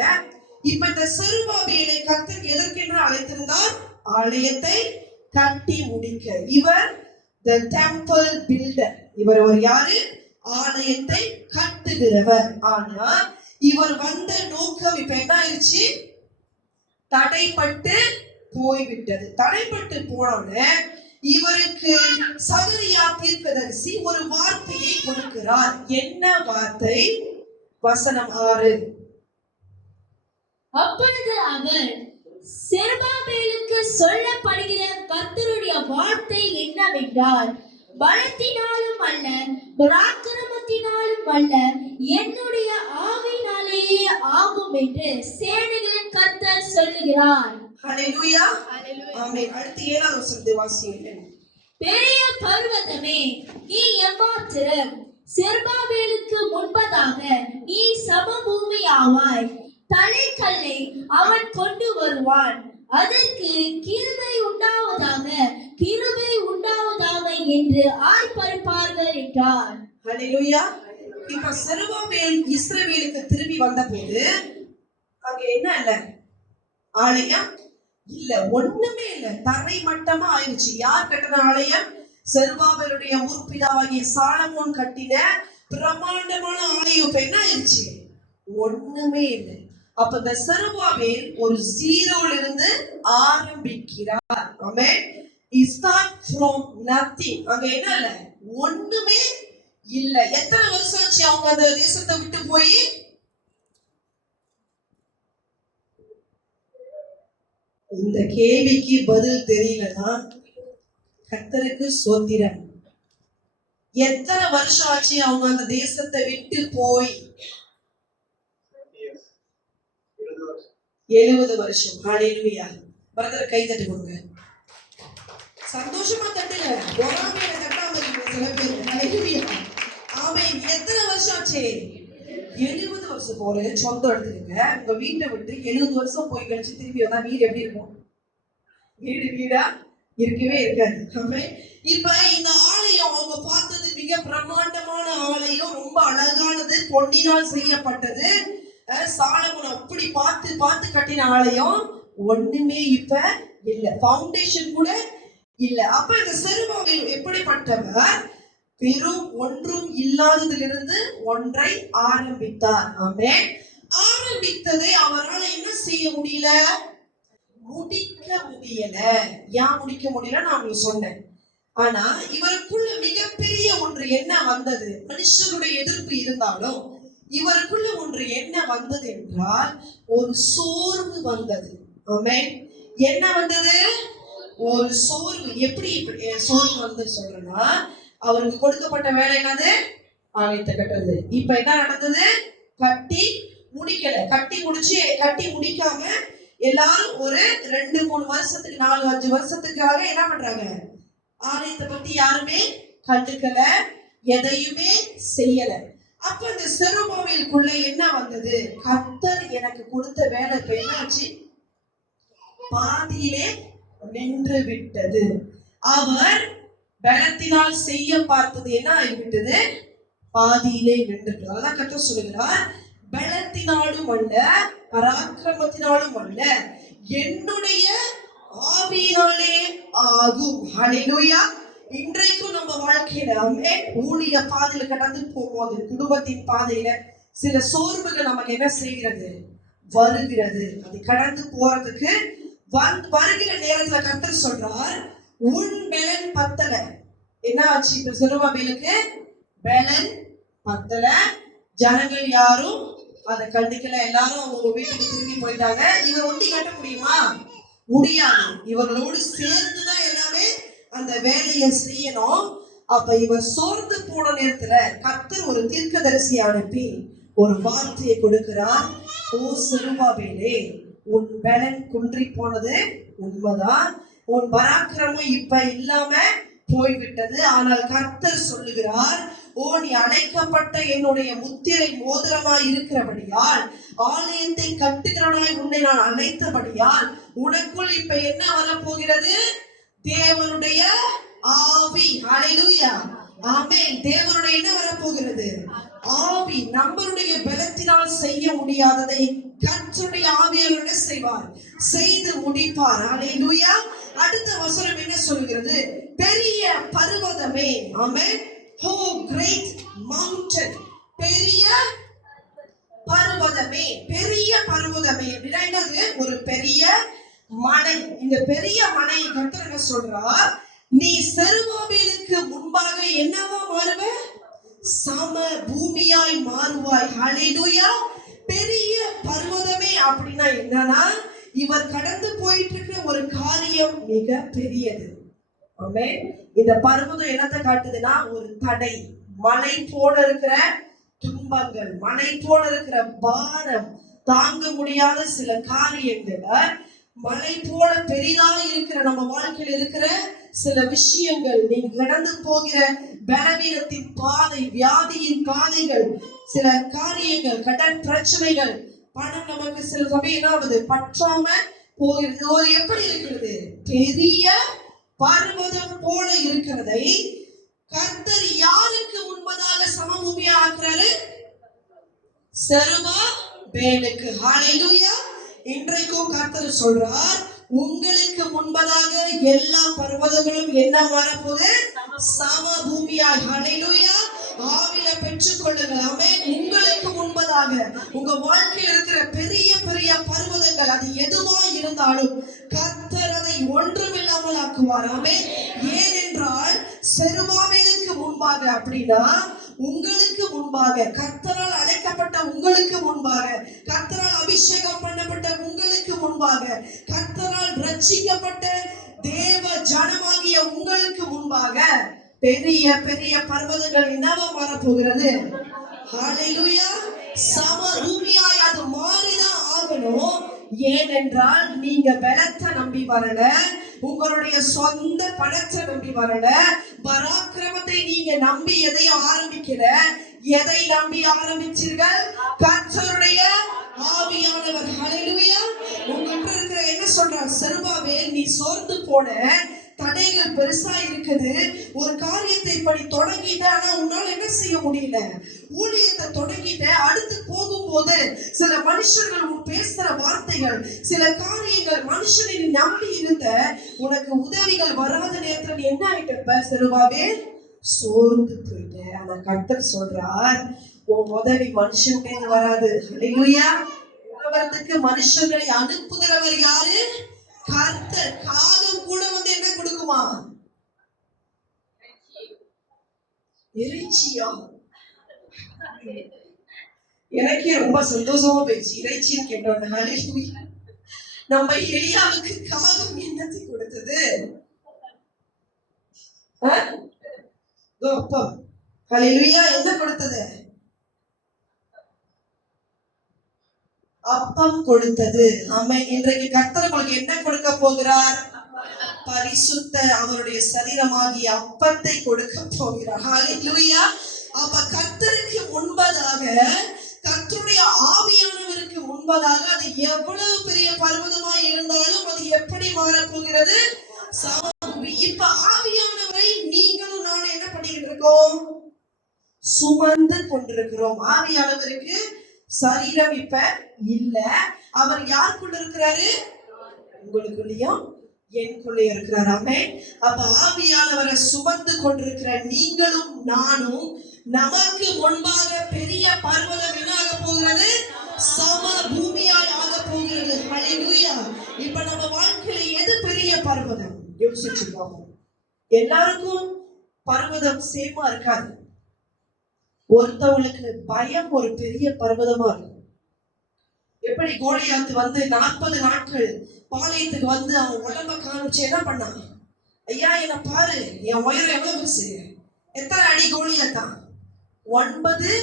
இப்ப இந்த செருபாபேலை கர்த்தர் எதற்கென்று அழைத்திருந்தார்? ஆலயத்தை கட்டி முடிக்க. இவர் the temple builder. இவர் ஒரு யாரு? ஆலயத்தை கட்டுகிறவர். ஆனா இவர் வந்த நோக்கம் இப்ப என்ன ஆயிடுச்சு? தடைப்பட்டு போய்விட்டது. தடைப்பட்டு போனோன்னு இவருக்கு சகரியா தீர்க்கதரிசி ஒரு வார்த்தையை கொடுக்கிறார். என்ன வார்த்தை? வசனம் 6. அப்பொழுது அவர், செருபாபேலுக்கு சொல்லப்படுகிற கர்த்தருடைய வார்த்தை என்னவென்றால், பலத்தினாலும் அல்ல, பராக்கிரமத்தினாலும் அல்ல, என்னுடைய ஆவியினாலேயே ஆகும் என்று சேனைகளின் கர்த்தர் சொல்லுகிறார். ஹல்லேலூயா, ஆமென். அடுத்து 7வது வசனத்தை வாசியுங்கள். பெரிய பர்வதமே, நீ எம்மாத்திரம், செருபாபேலுக்கு முன்பதாக நீ சமபூமி ஆவாய். தலைக்கல்லை அவன் கொண்டு வருவான், அதற்கு கிருபை உண்டாவதாக, கிருபை உண்டாவதாக என்று ஆர்ப்பரிப்பார்கள் என்றார். ஹல்லேலூயா. இப்ப செருபாபேல் இஸ்ரவேலுக்கு திரும்பி வந்தபோது அங்க என்ன இல்ல? ஆலயம் இல்ல, ஒண்ணுமே இல்ல, தரை மட்டமா ஆயிடுச்சு. யார் கட்டின ஆலயம்? செருபாபேலுடைய முற்பிதாவாகிய சாலமோன் கட்டின பிரம்மாண்டமான ஆலயம் இப்ப என்ன ஆயிடுச்சு? ஒண்ணுமே இல்லை. அப்ப இந்த செருபாபேல் ஒரு ஜீரோல இருந்து ஆரம்பிக்கிறார். ஆமென். He start from nothing. அங்க என்ன இல்ல? ஒண்ணுமே இல்ல. எத்தனை வருஷம் ஆச்சு அவங்க அந்த தேசத்தை விட்டு போய்? இந்த கேள்விக்கு பதில் தெரியலன்னா கர்த்தருக்கு ஸ்தோத்திரம். எத்தனை வருஷம் ஆச்சு அவங்க அந்த தேசத்தை விட்டு போய்? 70 வருஷம். ஹல்லேலூயா. பிரதர் கை தட்டி கொடுங்க. சந்தோஷமா தட்டுங்க. பொறாமையில தட்டாம இருக்கீங்க சில பேர். ஹல்லேலூயா. ஆமென். எத்தனை வருஷம் ஆச்சு? 70 வருஷம். போற சொந்தம் எடுத்துக்கங்க. உங்க வீட்டை விட்டு 70 வருஷம் போய் கழிச்சு திரும்பி வந்தா வீடு எப்படி இருக்கும்? வீடா இருக்கவே இருக்காது. ஆமென். இப்ப இந்த ஆலயம் அவங்க பார்த்தது மிக பிரம்மாண்டமான ஆலயம், ரொம்ப அழகானது, பொன்னினால் செய்யப்பட்டது. சாலமோன் அப்படி பார்த்து பார்த்து கட்டின ஆலயம் ஒண்ணுமே இப்ப இல்ல, ஃபவுண்டேஷன் கூட இல்ல. அப்ப இந்த செருபாபேல் எப்படிப்பட்டவர்? பெரும் ஒன்றும் இல்லாததிலிருந்து ஒன்றை ஆரம்பித்தார். ஆமென். ஆரம்பித்ததை அவரால் என்ன செய்ய முடியல? முடிக்க முடியல. ஏன் முடிக்க முடியல நான் உங்களுக்கு சொன்னேன். ஆனா இவருக்குள்ள மிகப்பெரிய ஒன்று என்ன வந்தது? மனுஷனுடைய எதிர்ப்பு இருந்தாலும் இவருக்குள்ள ஒன்று என்ன வந்தது என்றால், ஒரு சோர்வு வந்தது. ஆமென். என்ன வந்தது? ஒரு சோர்வு. எப்படி சோர்வு வந்து சொல்றேன்னா, அவருக்கு கொடுக்கப்பட்ட வேலை என்னது? ஆலயத்தை கட்டுறது. இப்ப என்ன நடந்தது? கட்டி முடிக்கல. கட்டி முடிக்காம எல்லாரும் ஒரு 2-3 வருஷத்துக்கு 4-5 வருஷத்துக்காக என்ன பண்றாங்க? ஆலயத்தை பத்தி யாருமே கண்டுக்கல, எதையுமே செய்யல. அப்ப இந்த செருபாபேலுக்குள்ள என்ன வந்தது? கர்த்தர் எனக்கு கொடுத்த வேலை இப்ப என்ன ஆச்சு? பாதியிலே நின்று விட்டது. அவர் பலத்தினால் செய்ய பார்த்தது என்ன ஆகிவிட்டது? பாதியிலே நின்றுவிட்டது. அதான் கர்த்தர் சொல்லுகிறார், பலத்தினாலும் அல்ல, பராக்கிரமத்தினாலும் அல்ல, என்னுடைய ஆவியினாலே ஆகும். ஹல்லேலூயா. இன்றைக்கும் நம்ம வாழ்க்கையில ஊழிய பாதையில கடந்து போகும்போது, குடும்பத்தின் பாதையில சில சோர்வுகள் நமக்கு என்ன செய்கிறது? வருகிறது. அது கடந்து போறதுக்கு வருகிற நேரத்துல கர்த்தர் சொல்றார், உன் பலன் பத்தல. என்ன ஆச்சு? இப்ப செருபாபேலுக்கு பேலன் பத்தல, ஜனங்கள் யாரும் அதை கண்டுக்கல, எல்லாரும் அவங்க வீட்டுக்கு திரும்பி போயிட்டாங்க. இவர் ஒண்டி கட்ட முடியுமா? முடியாது. இவர்களோடு சேர்ந்துதான் எல்லாமே அந்த வேலையை செய்யணும். அப்ப இவர் சோர்ந்து போன நேரத்துல கர்த்தர் ஒரு தீர்க்கதரிசி அனுப்பி ஒரு வார்த்தையை கொடுக்கிறார். ஓ செருபாபேலே, உன் பலன் குன்றி போனது உண்மைதான், உன் பராக்கிரமம் இப்ப இல்லாம போய்விட்டது. ஆனால் கர்த்தர் சொல்லுகிறார், ஓ நீ அழைக்கப்பட்ட என்னுடைய முத்திரை மோதிரமாய் இருக்கிறபடியால், ஆலயத்தை கட்டுகிறவனாய் உன்னை நான் அழைத்தபடியால், உனக்குள் இப்ப என்ன வரப்போகிறது? தேவனுடைய ஆவி. ஹல்லேலூயா, ஆமென். தேவனுடைய என்ன வரப்போகிறது? ஆவி. நம்மளுடைய பலத்தினால் செய்ய முடியாததை கர்த்தருடைய ஆவியானவர் என்ன செய்வார்? செய்து முடிப்பார். ஹல்லேலூயா. அடுத்த வசனம் என்ன சொல்கிறது? பெரிய பர்வதமே, ஆமென். Oh great mountain, பெரிய பர்வதமே, பெரிய பர்வதமே. என்னது? ஒரு பெரிய மலை. இந்த பெரிய மலையை கர்த்தர் என்ன சொல்றார்? நீ செருபாபேலுக்கு முன்பாக என்னவா மாறுவ? சம பூமியாய் மாறுவாய். ஹல்லேலூயா. பெரிய பர்வதமே அப்படின்னா என்னன்னா, இவர் கடந்து போயிட்டு இருக்கிற ஒரு காரியம் மிக பெரியது. ஆமென். இந்த பர்வதம் என்னத்தை காட்டுதுன்னா, ஒரு தடை, மலை போல இருக்கிற துன்பங்கள், மலை போல இருக்கிற பாரம், தாங்க முடியாத சில காரியங்களை, மலை போல பெரிதா இருக்கிற நம்ம வாழ்க்கையில் இருக்கிற சில விஷயங்கள், நீங்க கடந்து போகிற பலவீனத்தின் பாதை, வியாதியின் பாதைகள், சில காரியங்கள், கடன் பிரச்சனைகள், பணம் நமக்கு சில சமயம் என்ன ஆகுது? பற்றாம போகிறது. ஒரு எப்படி இருக்கிறது? பெரிய பர்வதம் போல இருக்கிறதை கர்த்தர் யாருக்கு முன்பதாக சமபூமியா ஆக்குறாரு? செருபாபேலுக்கு. ஹல்லேலூயா. இன்றைக்கும் கர்த்தர் சொல்றார், உங்களுக்கு முன்பதாக எல்லா பர்வதங்களும் என்ன வரப்போகுது? சமபூமியாய். ஹல்லேலூயா. ஆவில பெற்றுக் கொள்ளுங்கள். ஆமென். உங்களுக்கு முன்பதாக உங்க வாழ்க்கையில் இருக்கிற பெரிய பெரிய பர்வதங்கள், அது எதுவா இருந்தாலும் கர்த்தர் அதை ஒன்றுமில்லாமல் ஆக்குவார். ஆமென். ஏனென்றால் செருபாபேலுக்கு முன்பாக அப்படின்னா, உங்களுக்கு முன்பாக, கர்த்தரால் அழைக்கப்பட்ட உங்களுக்கு முன்பாக, கர்த்தரால் அபிஷேகம் பண்ணப்பட்ட உங்களுக்கு முன்பாக, கர்த்தரால் ரட்சிக்கப்பட்ட தேவ ஜனமாகிய உங்களுக்கு முன்பாக பெரிய பெரிய பர்வதங்கள் என்னவா மாறப்போகிறது? ஹல்லேலூயா. சமபூமியாய் அது மாறிதான் ஆகணும். ஏனென்றால் நீங்க பலத்தை நம்பி வரல, உங்களுடைய சொந்த பணத்தை நம்பி வரல, பராக்கிரமத்தை நீங்க நம்பி எதையும் ஆரம்பிக்கல. எதை நம்பி ஆரம்பிச்சீர்கள்? கர்த்தருடைய ஆவியானவர். ஹல்லேலூயா. உங்ககிட்ட இருக்கிற என்ன சொல்றார்? செருபாபேல், நீ சோர்ந்து போன, தடைகள் பெருசா இருக்குது, ஒரு காரியத்தை இப்படி தொடங்கிட்ட, ஆனா உன்னால என்ன செய்ய முடியல? ஊழியத்தை தொடங்கிட்ட, அடுத்து போகும்போது சில மனுஷர்கள் பேசுற வார்த்தைகள், சில காரியங்கள், மனுஷனை நீ நம்பி இருந்த, உனக்கு உதவிகள் வராத நேரத்துல நீ என்ன ஆயிட்ட? செருபாபேல், சோர்ந்து போயிட்ட. ஆனா கர்த்தர் சொல்றார், உன் உதவி மனுஷன் மீது வராது. ஹல்லேலூயா. உலகத்துக்கு மனுஷர்களை அனுப்புகிறவர் யாரு? கர்த்தர். காகம் கூட வந்து என்ன கொடுக்குமா? இறைச்சியா? எனக்கே ரொம்ப சந்தோஷமா போயிடுச்சு இறைச்சின்னு கேட்டோம். நம்ம எலியாவுக்கு காகம் என்னத்தை கொடுத்தது? அப்பம். ஹல்லேலூயா. என்ன கொடுத்தது? அப்பம் கொடுத்தது. ஆமென். இன்றைக்கு கர்த்தர் உங்களுக்கு என்ன கொடுக்க போகிறார்? பரிசுத்த அவருடைய சரீரமாகிய அப்பத்தை கொடுக்க போகிறார். ஹல்லேலூயா. அப்ப கர்த்தருக்கு முன்பதாக, கர்த்தருடைய ஆவியானவருக்கு முன்பதாக, அது எவ்வளவு பெரிய பர்வதமாய் இருந்தாலும் அது எப்படி மாறப்போகிறது? சமபூமி. இப்ப ஆவியானவரை நீங்களும் நானும் என்ன பண்ணிக்கிட்டு இருக்கோம்? சுமந்து கொண்டிருக்கிறோம். ஆவியானவருக்கு சரீரம் இப்ப இல்ல. அவர் யாருக்குள்ள இருக்கிறாரு? உங்களுக்குள்ளயும் எனக்குள்ளே இருக்கிறார். ஆமென். அப்ப ஆவியானவரை சுமந்து கொண்டிருக்கிற நீங்களும் நானும், நமக்கு முன்பாக பெரிய பர்வதம் என்ன ஆக போகிறது? சம பூமியால் ஆக போகிறது. ஹல்லேலூயா. இப்ப நம்ம வாழ்க்கையில எது பெரிய பர்வதம்? யோசிச்சுக்கோங்க. எல்லாருக்கும் பர்வதம் சேமா இருக்காது. ஒருத்தவங்களுக்கு பயம் ஒரு பெரிய பர்வதமா இருக்கும். எப்படி கோலியாத் வந்து 40 நாட்கள் பாளையத்துக்கு வந்து அவன் உடம்ப காமிச்சு என்ன பண்ணான்? ஐயா என்ன பாரு, என் உயரம் எவ்வளவு பெருசு, எத்தனை அடி கோலியாத்தான்? 9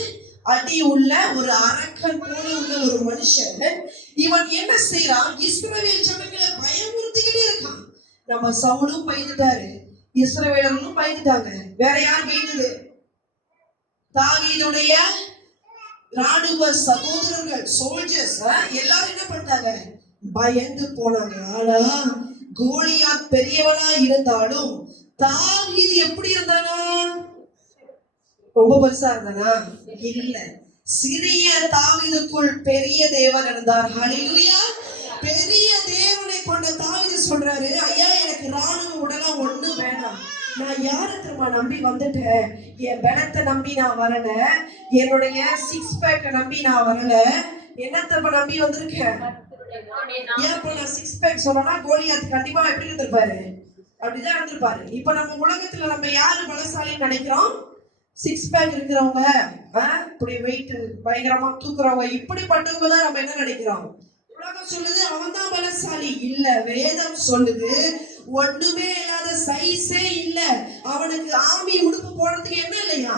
அடி உள்ள ஒரு அரக்கன் போல உள்ள ஒரு மனுஷன். இவன் என்ன செய்யறான்? இஸ்ரவேல் ஜனங்களை பயமுறுத்திக்கிட்டே இருக்கான். நம்ம சவுலும் பயந்துட்டாரு, இஸ்ரவேலர்களும் பயந்துட்டாங்க. வேற யார் பயந்தது? தாவீதுடைய ராணுவ சகோதரர்கள், சோல்ஜர்ஸ் எல்லாரும் என்ன பண்ணிட்டாங்க? பயந்து போனாங்க. ஆனா கோலியாத் பெரியவனா இருந்தாலும் தாவீது எப்படி இருந்தானா? ரொம்ப பெருசா இருந்தானா? இல்ல. சிறிய தாவீதுக்குள் பெரிய தேவன் இருந்தார். ஹல்லேலூயா. பெரிய தேவனை கொண்ட தாவீது சொல்றாரு, ஐயா எனக்கு ராணுவ உடலாம் ஒண்ணு வேணாம். நான் யாரை திரும்ப நம்பி வந்துட்டேன்? என் பலத்தை நம்பி நான் வரல, என்னுடைய 6 பேக்கை நம்பி நான் வரல. என்னத்தை நம்பி வந்திருக்கேன்? ஏன் இப்ப நான் 6 பேக் சொன்னா கோலியாத் கண்டிப்பா எப்படி இருந்திருப்பாரு? அப்படிதான் இருந்திருப்பாரு. இப்ப நம்ம உலகத்துல நம்ம யாரு பலசாலின்னு நினைக்கிறோம்? 6 பேக் இருக்கிறவங்க, இப்படி வெயிட் பயங்கரமா தூக்குறவங்க, இப்படிப்பட்டவங்க தான் நம்ம என்ன நினைக்கிறோம்? உலகம் சொல்லுது அவன் தான் பலசாலி. இல்ல, வேதம் சொல்லுது ஒண்ணுமே இல்லாத, சைஸே இல்ல, அவனுக்கு ஆர்மி உடுப்பு போடுறதுக்கு என்ன இல்லையா?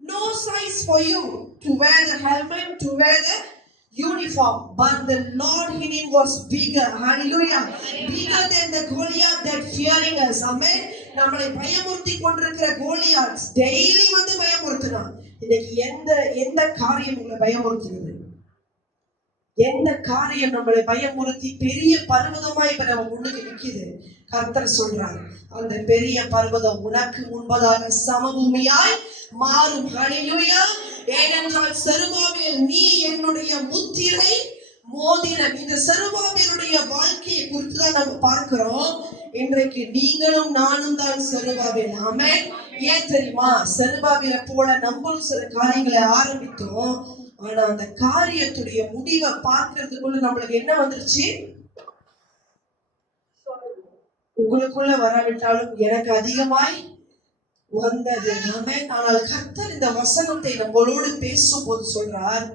No size for you to wear the helmet, to wear the uniform, but the Lord in him was bigger. Hallelujah. Bigger than the Goliath that fearing us. Amen. நம்மளை பயமுறுத்தி கொண்டிருக்கிற கோலியாத் டெய்லி வந்து பயமுறுத்தினான். இன்னைக்கு எந்த காரியம் உங்களை பயமுறுத்துகிறது? எந்த காரியம் நம்மளை பயமுறுத்தி பெரிய பர்வதமா இப்ப நம்ம முன்னுக்கு நிக்குது? கர்த்தர் சொல்றார், அந்த பெரிய பர்வதம் உனக்கு முன்பதாக சமபூமியாய் மாறும். ஹல்லேலூயா. ஏனென்றால் செருபாபேல் நீ என்னுடைய முத்திரை மோதிரம். இந்த செருபாபேலுடைய வாழ்க்கையை குறித்து தான் நம்ம பார்க்கிறோம். இன்றைக்கு நீங்களும் நானும் தான் செருபாபேல். ஆமென். ஏன் தெரியுமா? செருபாபேலை போல நம்மளும் சில காரியங்களை ஆரம்பித்தோம். ஆனா அந்த காரியத்துடைய முடிவை பார்க்கிறதுக்குள்ள நம்மளுக்கு என்ன வந்துருச்சு? உங்களுக்குள்ள வராவிட்டாலும் எனக்கு அதிகமாய் வந்தது. ஆனால் கர்த்தர் இந்த வசனத்தை நம்மளோடு பேசும் போது சொல்றார்,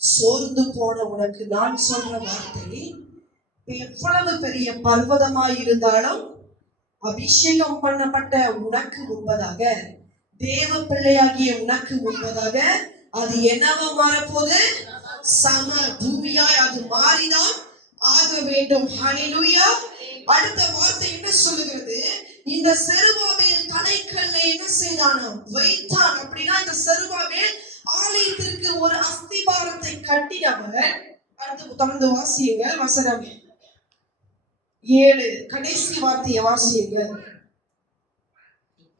சோர்ந்து போன உனக்கு நான் சொல்ற வார்த்தை, எவ்வளவு பெரிய பர்வதமாய் இருந்தாலும் அபிஷேகம் பண்ணப்பட்ட உனக்கு முன்பதாக, தேவ பிள்ளையாகிய உனக்கு முன்பதாக அது என்னவா மாறப்போகுது? சம பூமியாய் அது மாறிதான் ஆக வேண்டும். ஹல்லேலூயா. அடுத்த வார்த்தை என்ன சொல்லுகிறது? இந்த செருபாபேல் தலைக்கல்லை என்ன செய்தானோ வைத்தான். அப்படின்னா இந்த செருபாபேல் ஆலயத்திற்கு ஒரு அஸ்திபாரத்தை கட்டினவர். அடுத்து தொடர்ந்து வாசியுங்கள், வசனம் 7 கடைசி வார்த்தையை வாசியுங்கள்.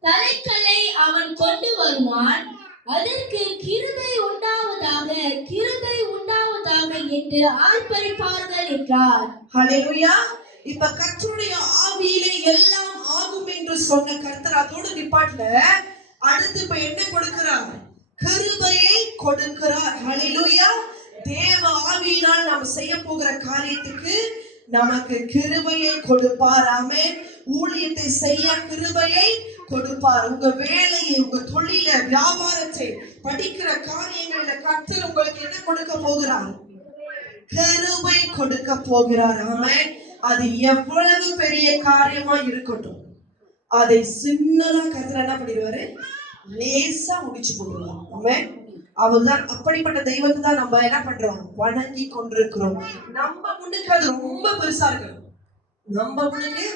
தலைக்கல்லை அவன் கொண்டு வருவான், அதற்கு கிருபை உண்டாவதாக, கிருபை உண்டாவதாக என்று ஆர்ப்பரிப்பார்கள் என்றார். ஹல்லேலூயா. இப்ப கர்த்தருடைய ஆவியிலே எல்லாம் ஆகும் என்று சொன்ன கர்த்தர் அதோடு நிப்பாட்ல. அடுத்து இப்ப என்ன கொடுக்கிறார்? கிருபையை கொடுக்கிறார். ஹல்லேலூயா. தேவ ஆவியினால் நாம் செய்ய போகிற காரியத்துக்கு நமக்கு கிருபையை கொடுப்பார். ஆமென். ஊழியத்தை செய்ய கிருபையை கொடுப்பார். உங்க வேலையை, உங்க தொழில, வியாபாரத்தை, படிக்கிற காரியங்களில கர்த்தர் உங்களுக்கு என்ன கொடுக்க போகிறார்? கிருபை கொடுக்க போகிறார். ஆமென். அது எவ்வளவு பெரிய காரியமா இருக்கட்டும், அதை சின்னதா கர்த்தர் என்ன பண்ணிடுவாரு? லேசா முடிச்சு போடுவார். ஆமென். அவர்தான் அப்படிப்பட்ட தெய்வத்தை தான் நம்ம என்ன பண்றோம்? வணங்கி கொண்டிருக்கிறோம். நம்ம முன்னுக்கு அது ரொம்ப பெருசா இருக்கலாம். நம்ம முன்னுக்கு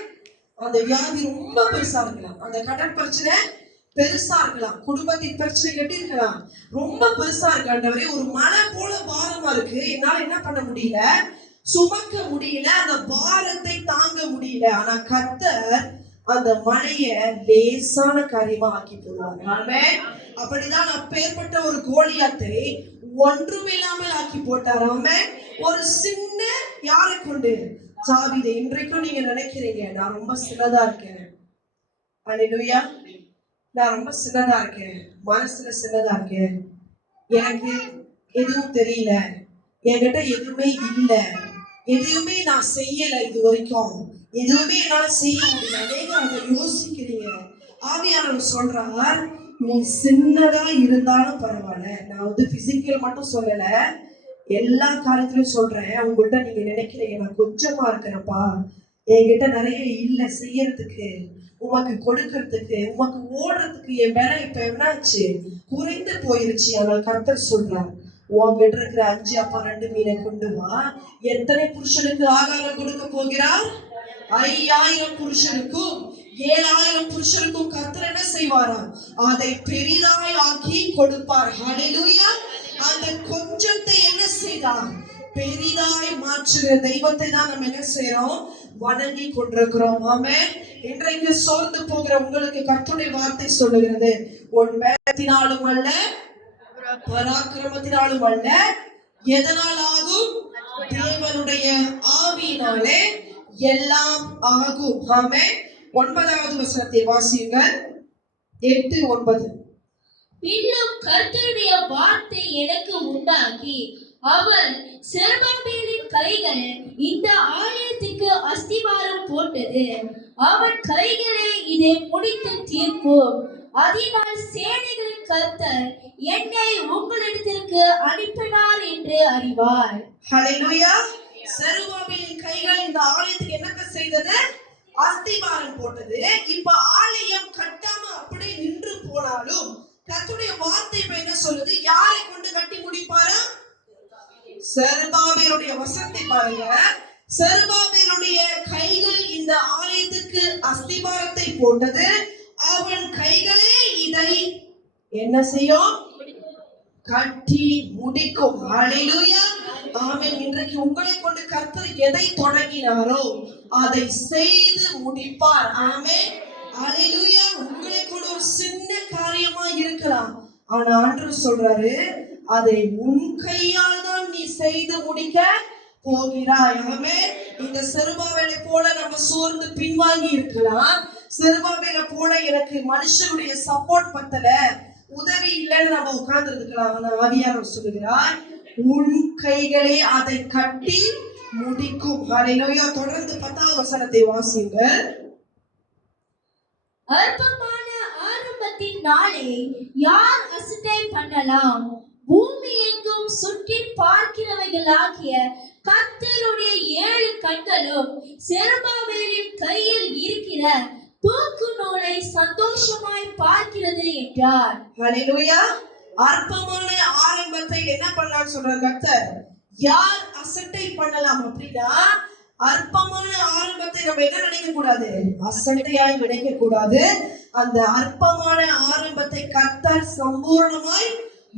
அந்த வியாதி ரொம்ப பெருசா இருக்கலாம், அந்த கடன் பிரச்சனை பெருசா இருக்கலாம், குடும்பத்தின் பிரச்சனை கட்டி இருக்கலாம், ரொம்ப பெருசா இருக்கு. ஆண்டவரே, ஒரு மலை போல பாரமா இருக்கு, என்னால என்ன பண்ண முடியல, சுமக்க முடியல, அந்த பாரத்தை தாங்க முடியல. ஆனா கர்த்தர் அந்த மலைய லேசான காரியமா ஆக்கி போடுவார். ஆமென். அப்படிதான் அப்பேற்பட்ட ஒரு கோலியாத்தை ஒன்றுமில்லாமல் ஆக்கி போட்டார். ஆமென். ஒரு சின்ன யாரை கொண்டு? தாவீதை. இன்றைக்கும் நீங்க நினைக்கிறீங்க, நான் ரொம்ப சின்னதா இருக்கேன். ஹல்லேலூயா. நான் ரொம்ப சின்னதா இருக்கேன், மனசுல சின்னதா இருக்கேன், எனக்கு எதுவும் தெரியல, என்கிட்ட எதுவுமே இல்ல, எதுவுமே நான் செய்யல, இது வரைக்கும் எதுவுமே என்னால செய்ய முடியல. அநேகம் அதை யோசிக்கிறீங்க. ஆவியானவர் சொல்றார், நீ சின்னதா இருந்தாலும் பரவாயில்ல. நான் வந்து பிசிக்கல் மட்டும் சொல்லல, எல்லா காரியத்திலும் சொல்றேன். உங்கள்கிட்ட நீங்க நினைக்கிறீங்க நான் கொஞ்சமா இருக்கிறப்பா, என்கிட்ட நிறைய இல்ல செய்யறதுக்கு, உமக்கு கொடுக்கறதுக்கு, உமக்கு ஓடுறதுக்கு என் வேலை இப்ப என்னாச்சு, குறைந்து போயிருச்சு. ஆனால் கர்த்தர் சொல்றார், உங்ககிட்ட இருக்கிற 5 அப்பா 2 மீனை கொண்டு வா. எத்தனை புருஷனுக்கு ஆகாரம் கொடுக்க போகிறார்? 5000 புருஷனுக்கும் 7000 புருஷனுக்கும் கர்த்தர் என்ன செய்வாராம்? அதை பெரிதாய் ஆக்கி கொடுப்பார். ஹல்லேலூயா. அந்த கொஞ்சத்தை என்ன செய்தார்? பெரிதாய் மாற்றுகிற தெய்வத்தை தான் நம்ம என்ன செய்யறோம்? வணங்கி கொண்டிருக்கிறோம். ஆமென். இன்றைக்கு சோர்ந்து போகிற உங்களுக்கு கர்த்தருடைய வார்த்தை சொல்லுகிறது, உன் பலத்தினாலும் அல்ல, பராக்கிரமத்தினாலும் அல்ல, எதனால் ஆகும்? தேவனுடைய ஆவியினாலே எல்லாம் ஆகும். ஆமென். 9வது வசனத்தை வாசியுங்கள். 8-9. பின்னும் கர்த்தருடைய வார்த்தை எனக்கு உண்டாகி, அவர் செருபாபேலின் கைகள் இந்த ஆலயத்துக்கு அஸ்திவாரம் போட்டது, அவன் கைகளே இதை முடித்து தீர்க்கும். அதனால் சேனைகளின் கர்த்தர் என்னை உங்களிடத்திற்கு அனுப்பினார் என்று அறிவார். ஹல்லேலூயா. செருபாபேலின் கைகள் இந்த ஆலயத்துக்கு என்னத்தை செய்தது? அஸ்திவாரம் போட்டது. இப்ப ஆலயம் கட்டாம அப்படியே நின்று போனாலும் கர்த்தருடைய வார்த்தை இப்ப என்ன சொல்லுது? யாரை கொண்டு கட்டி முடிப்பாரா? செருபாபேலுடைய வசனத்தை பாருங்க. செருபாபேலுடைய கைகள் இந்த ஆலயத்துக்கு அஸ்திவாரத்தை போட்டது, அவன் கைகளே இதை என்ன செய்யும்? கட்டி முடிக்கும். ஹல்லேலூயா. ஆமென். இன்றைக்கு உங்களை கொண்டு கர்த்தர் எதை தொடங்கினாரோ அதை செய்து முடிப்பார். ஆமென். ஹல்லேலூயா. உங்களை கொண்டு ஒரு சின்ன காரியமா இருக்கலாம், ஆனா ஆண்டவர் சொல்றாரு, அதை உன் கையால் தான் நீ செய்து முடிக்க போகிறாய். ஆமென். இந்த செருபாபேலை போல நம்ம சோர்ந்து பின்வாங்கி இருக்கலாம். செருபாபேலை போல எனக்கு மனுஷனுடைய சப்போர்ட் பத்தல, உதவி இல்லைன்னு நம்ம உட்கார்ந்து இருக்கலாம். ஆனா ஆவியானவர் சொல்லுகிறார், உன் கைகளே அதை கட்டி முடிக்கும். ஹல்லேலூயா. தொடர்ந்து 10வது வசனத்தை வாசியுங்கள். அற்பமான ஆரம்பத்தின் நாளை யார் அசட்டை பண்ணலாம்? பூமி எங்கும் சுற்றி பார்க்கிறவைகளாகிய கர்த்தருடைய 7 கண்களும் செருபாபேலின் கையில் இருக்கிற தூக்கு நூலை சந்தோஷமாய் பார்க்கிறது என்றார். ஹல்லேலூயா. அற்பமான ஆரம்பத்தை என்ன பண்ணலாம் சொல்றார் கர்த்தர்? யார் அசட்டை பண்ணலாம் அப்படின்னா, அற்பமான ஆரம்பத்தை நம்ம என்ன நினைக்க கூடாது? அசட்டையாய் நினைக்க கூடாது. அந்த அற்பமான ஆரம்பத்தை கர்த்தர் சம்பூர்ணமாய்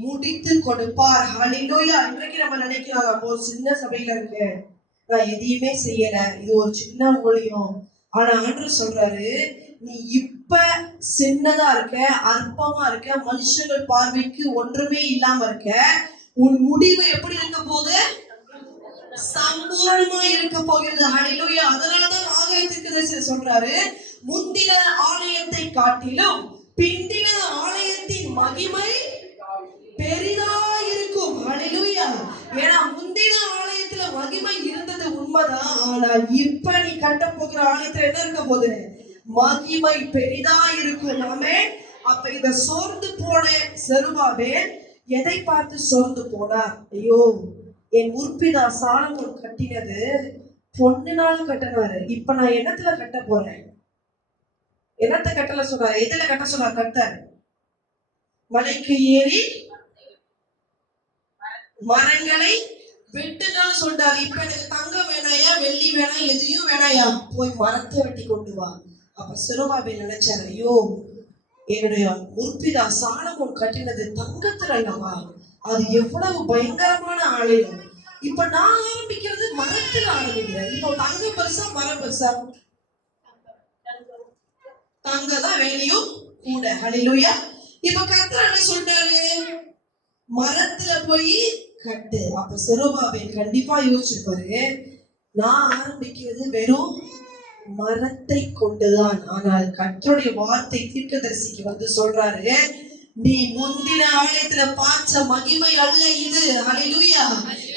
முடித்து கொடுப்பார். ஹல்லேலூயா. இன்றைக்கு நம்ம நினைக்கலாம், நம்ம ஒரு சின்ன சபையில இருக்கேன், நான் எதையுமே செய்யல, இது ஒரு சின்ன ஊழியம். ஆனா ஆண்டவர் சொல்றாரு, நீ இப்ப சின்னதா இருக்க, அற்பமா இருக்க, மனுஷங்கள் பார்வைக்கு ஒன்றுமே இல்லாம இருக்க, உன் முடிவு எப்படி இருக்க போகுது? சம்பூர்ணமா இருக்க போகிறது. ஹல்லேலூயா. அதனாலதான் ஆகாய தீர்க்கதரிசி சொல்றாரு, முந்தின ஆலயத்தை காட்டிலும் பிந்தின ஆலயத்தின் மகிமை பெரிதாயிருக்கும். ஹல்லேலூயா. ஏன்னா முந்தின ஆலயத்துல மகிமை இருந்தது உண்மைதான், ஆனால் இப்ப நீ கட்ட போகிற ஆலயத்துல என்ன இருக்க போகுது? மகிமை பெரிதாயிருக்கும். ஆமென். அப்ப இந்த சோர்ந்து போன செருபாபேல் எதை பார்த்து சோர்ந்து போனார்? ஐயோ, என் முற்பிதா சாலமோன் கட்டினது பொண்ணுனால கட்டினாரு, இப்ப நான் என்னத்துல கட்ட போறேன்? என்னத்தை கட்டல சொன்னார்? எதுல கட்ட சொன்னார் கர்த்தர்? மலைக்கு ஏறி மரங்களை வெட்டுனாலும் சொல்றாரு. இப்ப எனக்கு தங்கம் வேணாயா, வெள்ளி வேணாம், எதையும் வேணாயா, போய் மரத்தை வெட்டி கொண்டு வா. அப்ப செருபாபேல் நினைச்சாரு, ஐயோ, என்னுடைய முற்பிதா சாலமோன் கட்டினது தங்கத்துல அல்லவா, அது எவ்வளவு பயங்கரமான ஆலயம். இப்ப நான் ஆரம்பிக்கிறது மரத்துல ஆரம்பிக்கிறேன். இப்போ தங்கம் பெருசா மரம் பெருசா? தங்க தான் வேலையும் கூட. ஹல்லேலூயா. இப்ப கர்த்தர் என்ன சொல்றாரு? மரத்துல போய் கட்டு. அப்ப செருபாபேல் கண்டிப்பா யோசிச்சிருப்பாரு, நான் ஆரம்பிக்கிறது வெறும் மரத்தை கொண்டுதான். ஆனால் கர்த்தருடைய வார்த்தை தீர்க்கதரிசிக்கு வந்து சொல்றாரு, நீ முந்தின ஆலயத்துல பார்த்த மகிமை அல்ல இது. ஹல்லேலூயா.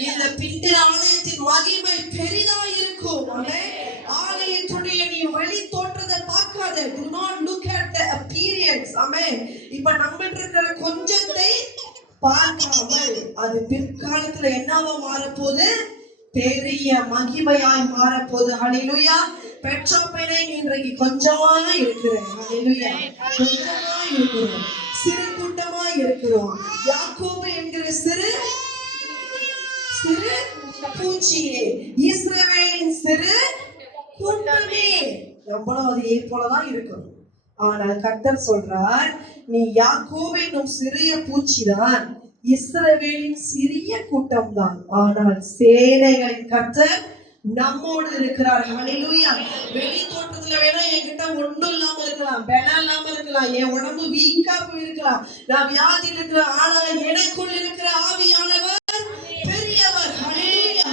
இந்த பிந்தின ஆலயத்தின் மகிமை பெரிதா இருக்கும். ஆலயத்துடைய நீ வெளி தோற்றத்தை பார்க்காத. Do not look at the appearance. Experience. Amen. இப்ப நம்மகிட்ட இருக்கிற கொஞ்சத்தை பார்க்காமல் அது பிற்காலத்துல என்னவா மாறப்போகுது? பெரிய மகிமையாய் மாறப்போகுது. ஹalleluya. பெட்ரா பையனே, நீ இன்றைக்கு கொஞ்சமா இருக்கிற. ஹalleluya. கொஞ்சமா இருக்கிறோம், சிறு கூட்டமா இருக்கிறோம். யாக்கோபு என்கிற சிறு பூச்சியே, இஸ்ரவேலின் சிறு கூட்டமே. நம்மளும் அதே போலதான் இருக்கணும். ஆனால் கர்த்தர் சொல்றார், நீ யாக்கோபு என்னும் சிறிய பூச்சிதான், இஸ்ரவேலின் சிறிய கூட்டம் தான். ஆனால் சேனைகளின் கர்த்தர் நம்மோடு இருக்கிறார். ஹalleluya. வெளி தோற்றத்துல வேணா என்கிட்ட ஒண்ணும் இல்லாம இருக்கலாம், பலம் இல்லாம இருக்கலாம், என் உடம்பு வீக்கா போயிருக்கலாம், நான் வியாதியில் இருக்கிறேன். ஆனால் எனக்குள் இருக்கிற ஆவியானவர் பெரியவர். ஹalleluya.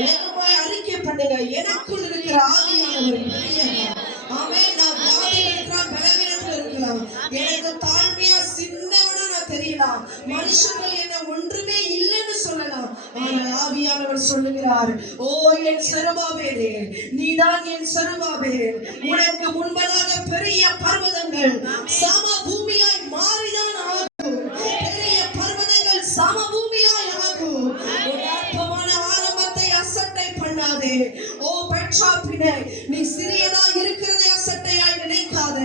வேகமாய் அறிக்கை பண்ணுங்க, எனக்குள் இருக்கிற ஆவியானவர் பெரியவர். ஆமென். நான் வியாதியில் இருக்கலாம், பலவீனத்துல இருக்கலாம், எனக்கு தாழ்மையா சின்னவனா நான் தெரியலாம், மனுஷர்கள் என்ன ஒன்றுமே இல்லைன்னு சொல்லலாம். ஆனால் ஆவியானவர் சொல்லுகிறார், ஓ என் செருபாபேலே, நீதான் என் செருபாபேல், உனக்கு முன்பதாக பெரிய பர்வதங்கள் சம பூமியாய் மாறிதான் ஆகும். பெரிய பர்வதங்கள் சம பூமியாய் ஆகும். அற்பமான ஆரம்பத்தை அசட்டை பண்ணாதே. ஓ பெட்ராபினே, நீ சிறியதா இருக்கிறதை அசட்டையாய் நினைக்காத.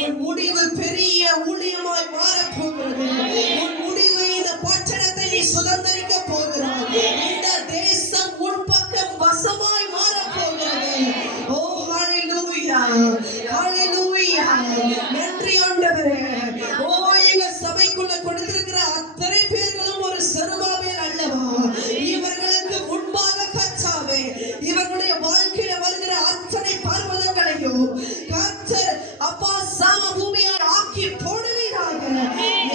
உன் முடிவு பெரிய ஊழியமாய் மாறப்போகிறது. உன் முடிவு இந்த பட்டணத்தை நீ சுதந்திரிக்க போகிறாய். இந்த தேசம் உன் பக்கம் வசமாய் மாறப்போகிறது. ஓ ஹalleluya, ஹalleluya. நன்றி ஆண்டவரே. ஓ எங்க சபைக்குள்ள கொடுத்திருக்கிற அத்தனை பேர்களும் ஒரு செருபாபேல் அல்லவா? இவர்களுக்கு முன்பாக கர்த்தாவே, இவர்களுடைய வாழ்க்கையில வருகிற அத்தனை பர்வதங்களையும் கர்த்தர் அப்பா சம பூமியால் ஆக்கி போடுவீராக.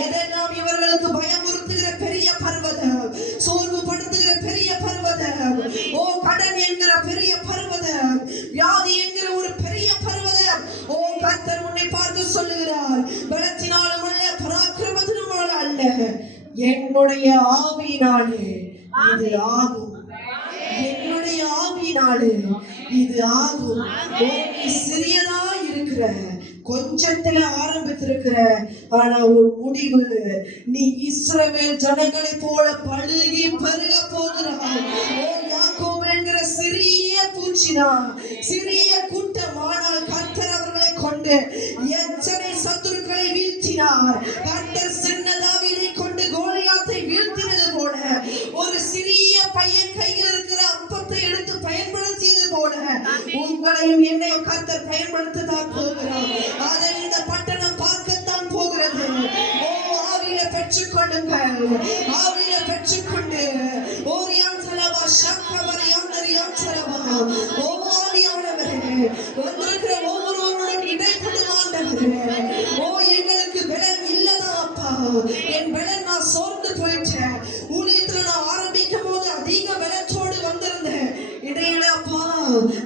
எதெல்லாம் இவர்களுக்கு பயமுறுத்துகிற பெரிய பர்வதம், சோர்வு படுத்துகிற பெரிய பர்வதம், ஓ கடன் என்கிற பெரிய பர்வதம், வியாதி என்கிற ஒரு பெரிய பர்வதம், ஓ கர்த்தர் உன்னை பார்த்து சொல்லுகிறார், பலத்தினாலும் அல்ல, பராக்கிரமத்தினாலும் அல்ல, என்னுடைய ஆவியினாலே இது ஆகும். என்னுடைய ஆவியினாலே இது ஆகும். ஓ நீ சிறியதா இருக்கிற, கொஞ்சத்துல ஆரம்பித்திருக்கிற, ஆனா ஒரு முடிவு நீ இஸ்ரவேல் ஜனங்களை போல பழுகி பெருக போகிறாய். ஓ யாக்கோபு என்கிற சிறிய பூச்சிதான், சிறிய கூட்டம். ஆனால் கர்த்தர் அவர்களை கொண்டு எத்தனை சத்துருக்களை வீழ்த்தினார். கர்த்தர் சின்ன தாவீதை கொண்டு கோலியாத்தை வீழ்த்தினது போல, ஒரு சிறிய பையன் கையில் இருக்கிற அப்பத்தை எடுத்து பயன்படுத்தியது போல உங்களையும் என்னையும் கர்த்தர் பயன்படுத்தத்தான் போகிறார். அதை இந்த பட்டணம் பார்க்கத்தான் போகிறது. ஓ ஆவியில பெற்றுக்கொள்ளுங்கள், ஆவியில பெற்றுக்கொண்டு ஓரியான் சலவா சக்கவரியான் தரியான் சலவா. ஓ ஆவியானவரே, வந்திருக்கிற ஒவ்வொருவருடன் இடைப்படுவாண்டவரே. ஓ எங்களுக்கு பலன் இல்லதா அப்பா, என் பலன் நான் சோர்ந்து போயிட்டேன். ஊழியத்துல நான் ஆரம்பிக்கும் போது அதிக பலத்தோடு வந்திருந்தேன். இடையில அப்பா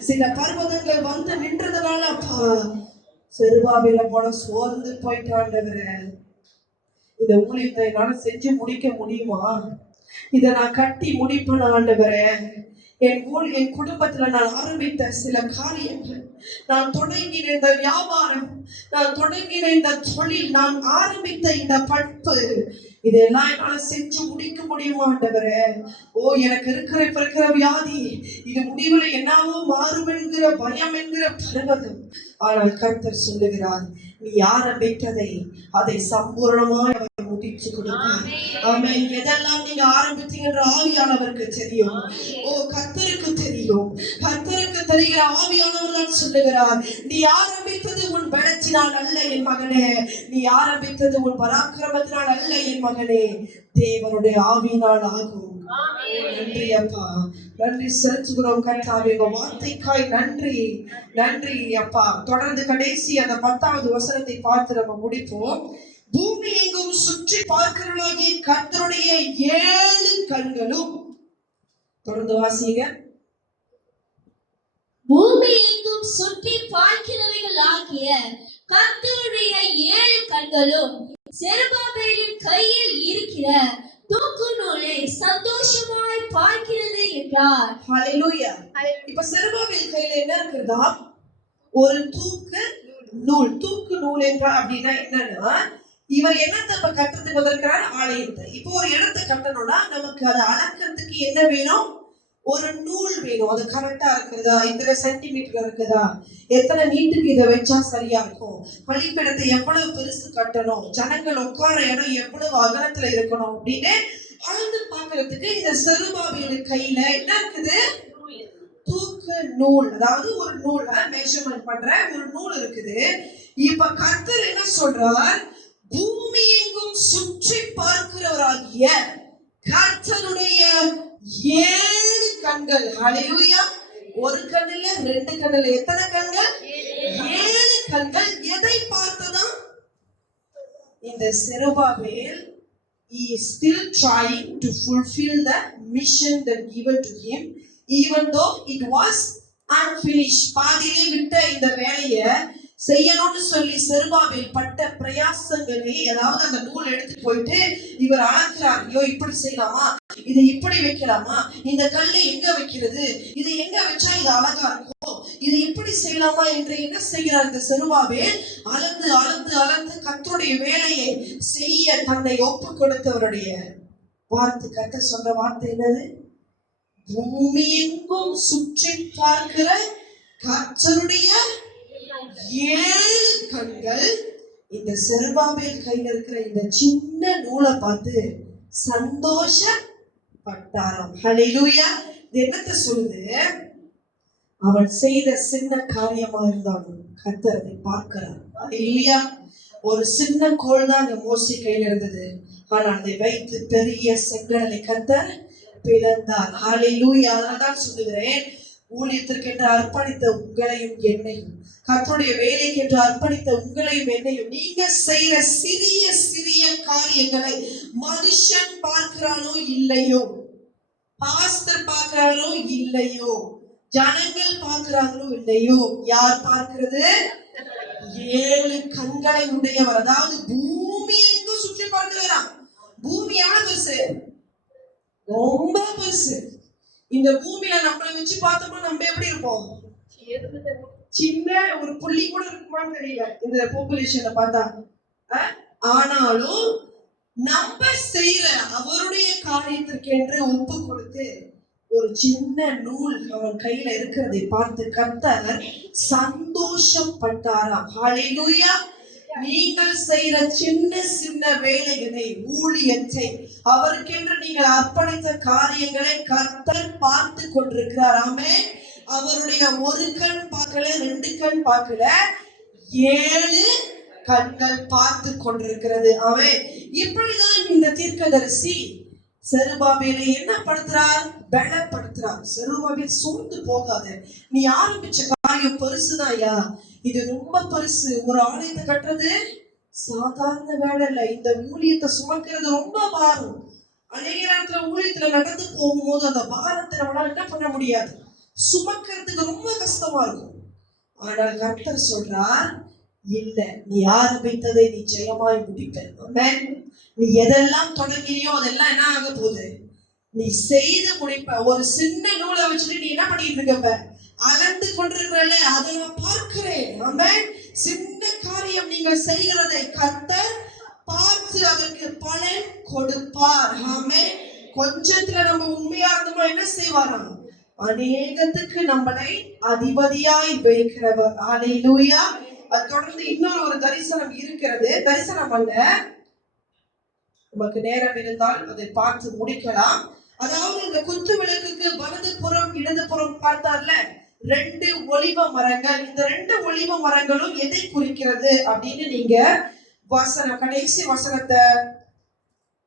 சில பர்வதங்கள் வந்து நின்றதுனால அப்பா செருபாபேல போல சோர்ந்து போயிட்டாண்டவரே. இந்த ஊழியத்தை என்னால செஞ்சு முடிக்க முடியுமா? இதை நான் கட்டி முடிப்பேன் ஆண்டவரே. என் குடும்பத்துல நான் ஆரம்பித்த சில காரியங்கள், நான் தொடங்கின இந்த வியாபாரம், நான் தொடங்கின இந்த தொழில், நான் ஆரம்பித்த இந்த படிப்பு, இதெல்லாம் என்னால செஞ்சு முடிக்க முடியுமா ஆண்டவரே? ஓ எனக்கு இருக்கிற வியாதி, இது முடிவுல என்னவோ மாறும் என்கிற பயம் என்கிற பர்வதம். ஆனால் கர்த்தர் சொல்லுகிறார், நீ ஆரம்பித்ததை அதை சம்பூர்ணமாய் முடிச்சு கொடுப்பார். ஆமென். எதெல்லாம் நீங்க ஆரம்பித்தீங்கன்ற ஆவியானவருக்கு தெரியும். ஓ கர்த்தருக்கு தெரியும். கர்த்தருக்கு தெரிகிற ஆவியானவர் தான் சொல்லுகிறார், நீ ஆரம்பித்தது உன் பலத்தினால் அல்ல என் மகனே, நீ ஆரம்பித்தது உன் பராக்கிரமத்தினால் அல்ல என் மகனே, தேவனுடைய ஆவியினால் ஆகும். நன்றி அப்பா, நன்றி செலுத்துகிறோம் கர்த்தாவே. உங்க வார்த்தைக்காய் நன்றி, நன்றி அப்பா. தொடர்ந்து கடைசி அந்த 10வது வசனத்தை பார்த்து நம்ம முடிப்போம். பூமி எங்கும் சுற்றி பார்க்கிறவர்களாகிய கர்த்தருடைய 7 கண்களும், தொடர்ந்து வாசிங்க. பூமி எங்கும் சுற்றி பார்க்கிறவைகள் ஆகிய கர்த்தருடைய 7 கண்களும் செருபாபேலின் கையில் இருக்கிற தூக்கு நூலை சந்தோஷமாய் பார்க்கிறது என்றார். ஹalleluya. இப்ப செருபாபேல் கையில என்ன இருக்குதா? ஒரு தூக்கு நூல். தூக்கு நூல் என்றால் அப்படின்னா என்னன்னா, இவர் என்னத்தை இப்ப கட்டுறதுக்கு வந்திருக்கிறார்? ஆலயத்தை. இப்போ ஒரு இடத்தை கட்டணும்னா நமக்கு அதை அளக்கிறதுக்கு என்ன வேணும்? ஒரு நூல் வேணும். அது கரெக்டா இருக்குதா, இத்தனை சென்டிமீட்டர் இருக்குதா, எத்தனை நீட்டுக்கு இதை வச்சா சரியா இருக்கும், பலிப்பிடத்தை எவ்வளவு பெருசு கட்டணும், ஜனங்கள் உட்கார இடம் எவ்வளவு அகலத்துல இருக்கணும் அப்படின்னு அளந்து பாக்குறதுக்கு இந்த செருபாபேல் கையில என்ன இருக்குது? தூக்கு நூல். அதாவது ஒரு நூலை மெஷர்மெண்ட் பண்ற ஒரு நூல் இருக்குது. இப்ப கர்த்தர் என்ன சொல்றார்? பூமி எங்கும் சுற்றி பார்க்கிறவராகிய கர்த்தருடைய 7 கண்கள். ஹல்லேலூயா. ஒரு கண்ணுல, 2 கண்ணுல, எத்தனை கண்கள்? 7 கண்கள். எதை பார்த்ததா? இந்த Zerubbabel he is still trying to fulfill the mission that given to him, even though it was unfinished. பாதியிலே விட்ட இந்த வேலையை செய்யணும்னு சொல்லி செருபாபேல் பட்ட பிரயாசங்களை, அதாவது அந்த நூல் எடுத்துட்டு போயிட்டு இவர் அளக்கிறார். ஐயோ, இப்படி செய்யலாமா, இதை இப்படி வைக்கலாமா, இந்த கல்லை எங்க வைக்கிறது, இது எங்க வச்சா இது அழகா இருக்கும், இது இப்படி செய்யலாமா என்று என்ன செய்கிறார் இந்த செருபாபேல்? அளந்து அளந்து அளந்து கர்த்தருடைய வேலையை செய்ய தன்னை ஒப்பு கொடுத்தவருடைய வார்த்தை. கர்த்தர் சொன்ன வார்த்தை என்னது? பூமி எங்கும் சுற்றி பார்க்கிற கர்த்தருடைய 7 கண்கள் இந்த செருபாபேல் கையில இருக்கிற இந்த சின்ன நூலை பார்த்து சந்தோஷப்பட்டாராம். ஹல்லேலூயா. இது என்னத்தை சொல்லுது? அவன் செய்த சின்ன காரியமா இருந்தாலும் கர்த்தர் அதை பார்க்கிறார். ஹல்லேலூயா. ஒரு சின்ன கோல் தான் அந்த மோசே கையில இருந்தது. ஆனால் அதை வைத்து பெரிய செங்கடலை கர்த்தர் பிளந்தார். ஹல்லேலூயா. அதனால்தான் சொல்லுகிறேன், ஊழியத்திற்கென்று அர்ப்பணித்த உங்களையும் என்னையும், கர்த்தருடைய வேலைக்கு என்று அர்ப்பணித்த உங்களையும் என்னையும், நீங்க செய்யற சிறிய சிறிய காரியங்களை மனுஷன் பார்க்கிறானோ இல்லையோ, பாஸ்டர் பார்க்கிறானோ இல்லையோ, ஜனங்கள் பார்க்கிறாங்களோ இல்லையோ, யார் பார்க்கிறது? 7 கண்களை உடையவர். அதாவது பூமி எங்கும் சுற்றி பார்க்கிறாராம். பூமி எவ்வளவு பெருசு? ரொம்ப பெருசு. இந்த பூமியில நம்மளை வச்சு பார்த்தோம்னா நம்ம எப்படி இருப்போம்? சின்ன ஒரு புள்ளி கூட இருக்குமான்னு தெரியல இந்த பாப்புலேஷனை பார்த்தா. ஆனாலும் நம்ம செய்யற அவருடைய காரியத்திற்கு என்று ஒப்பு கொடுத்து ஒரு சின்ன நூல் அவன் கையில இருக்கிறதை பார்த்து கர்த்தர் சந்தோஷப்பட்டாராம். ஹல்லேலூயா. நீங்கள் செய்யற சின்ன சின்ன வேலைகளை, ஊழியத்தை, அவருக்கென்று நீங்கள் அர்ப்பணித்த காரியங்களை கர்த்தர் பார்த்து கொண்டிருக்கிறார். ஆமென். அவருடைய ஒரு கண் பார்க்கல, 2 கண் பார்க்கல, 7 கண்கள் பார்த்து கொண்டிருக்கிறது. ஆமென். இப்படிதான் இந்த தீர்க்கதரிசி செருபாபேலை என்ன படுத்துறார்? பலப்படுத்துறார். செருபாபேல் சோர்ந்து போகாத, நீ ஆரம்பிச்ச காரியம் பெருசுதான்யா, இது ரொம்ப பெருசு. ஒரு ஆலயத்தை கட்டுறது சாதாரண வேலை இல்லை. இந்த ஊழியத்தை சுமக்கிறது ரொம்ப பாரம். அநேக நேரத்துல ஊழியத்துல நடந்து போகும்போது அந்த பாரத்தை நம்மளால என்ன பண்ண முடியாது, சுமக்கிறதுக்கு ரொம்ப கஷ்டமா இருக்கும். ஆனால் கர்த்தர் சொல்றார், இல்ல, நீ ஆரம்பித்ததை நீ ஜெயமாய் முடிப்ப. நீ எதெல்லாம் தொடங்கினியோ அதெல்லாம் என்ன ஆக போகுது? நீ செய்து முடிப்ப. ஒரு சின்ன நூலை வச்சுட்டு நீ என்ன பண்ணிட்டு இருக்க? அளந்து கொண்டிருக்கிறல, அதை நான் பார்க்கிறேன். ஆமென். சின்ன காரியம் நீங்கள் செய்கிறதை கர்த்தர் பார்த்து அதற்கு பலன் கொடுப்பார். ஆமென். கொஞ்சத்துல நம்ம உண்மையா இருந்தோமோ என்ன செய்வாராம்? அநேகத்துக்கு நம்மளை அதிபதியாய் வைக்கிறவர். ஹல்லேலூயா. அது தொடர்ந்து இன்னொரு ஒரு தரிசனம் இருக்கிறது. தரிசனம் அல்ல, நமக்கு நேரம் இருந்தால் அதை பார்த்து முடிக்கலாம். அதாவது இந்த குத்து விளக்குக்கு வலது புறம் இடது புறம் பார்த்தார்ல 2 ஒலிவ மரங்கள். இந்த 2 ஒலிவ மரங்களும் எதை குறிக்கிறது அப்படின்னு நீங்க கடைசி வசனத்தை